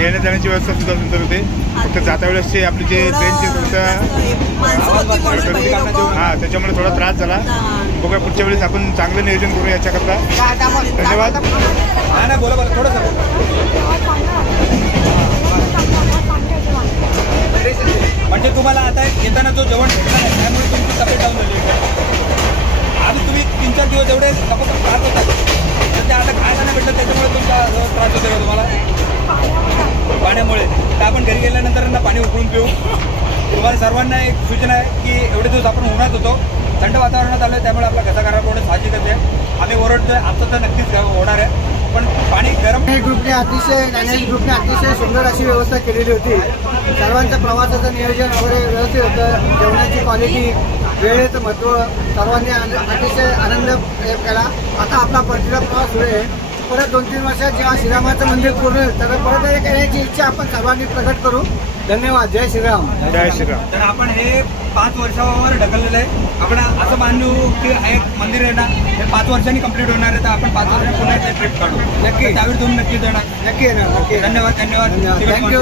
येण्या जाण्याची व्यवस्था सुद्धा सुंदर होती. फक्त जाता वेळेसची आपली जे ट्रेनची हा त्याच्यामुळे थोडा त्रास झाला. बघूया पुढच्या वेळेस आपण चांगलं नियोजन करू याच्याकरता. धन्यवाद. बोला थोडंसं. म्हणजे तुम्हाला आता येताना जो जेवण भेटला नाही त्यामुळे तुमची तब्येत डाऊन झाली. आधी तुम्ही 3-4 दिवस एवढे त्रास होता तर ते आता खायला नाही भेटलं त्याच्यामुळे तुमचा त्रास होतो का तुम्हाला? पाण्यामुळे. तर आपण घरी गेल्यानंतर ना पाणी उकळून पिऊ. तुम्हाला सर्वांना एक सूचना आहे की एवढे दिवस आपण उन्हात होतो, थंड वातावरणात आलं त्यामुळे आपला घसा खराब होणं साहजिकच आहे. आम्ही ओरडतोय, आमचं तर नक्कीच होणार आहे. पण पाणी गरम. ग्रुपने अतिशय सुंदर अशी व्यवस्था केलेली होती. सर्वांचं प्रवासाचं नियोजन वगैरे व्यवस्थित होतं. जेवणाची क्वालिटी, वेळेचं महत्त्व सर्वांनी अतिशय आनंद केला. आता आपला परतीचा प्रवास सुरू आहे. परत 2-3 वर्षात जेव्हा श्रीरामाचं मंदिर पूर्ण होईल तर परत येण्याची इच्छा आपण सर्वांनी प्रकट करू. धन्यवाद. जय श्रीराम. जय श्रीराम. तर आपण हे 5 वर्षावर ढकललेलं आहे. आपण असं मानू की एक मंदिर आहे ना हे 5 वर्षांनी कंप्लीट होणार आहे. तर आपण 5 वर्षांनी पुन्हा ट्रिप काढू. नक्की त्यावेळी तुम्ही नक्की जाणार. नक्की येणार. धन्यवाद. थँक्यू.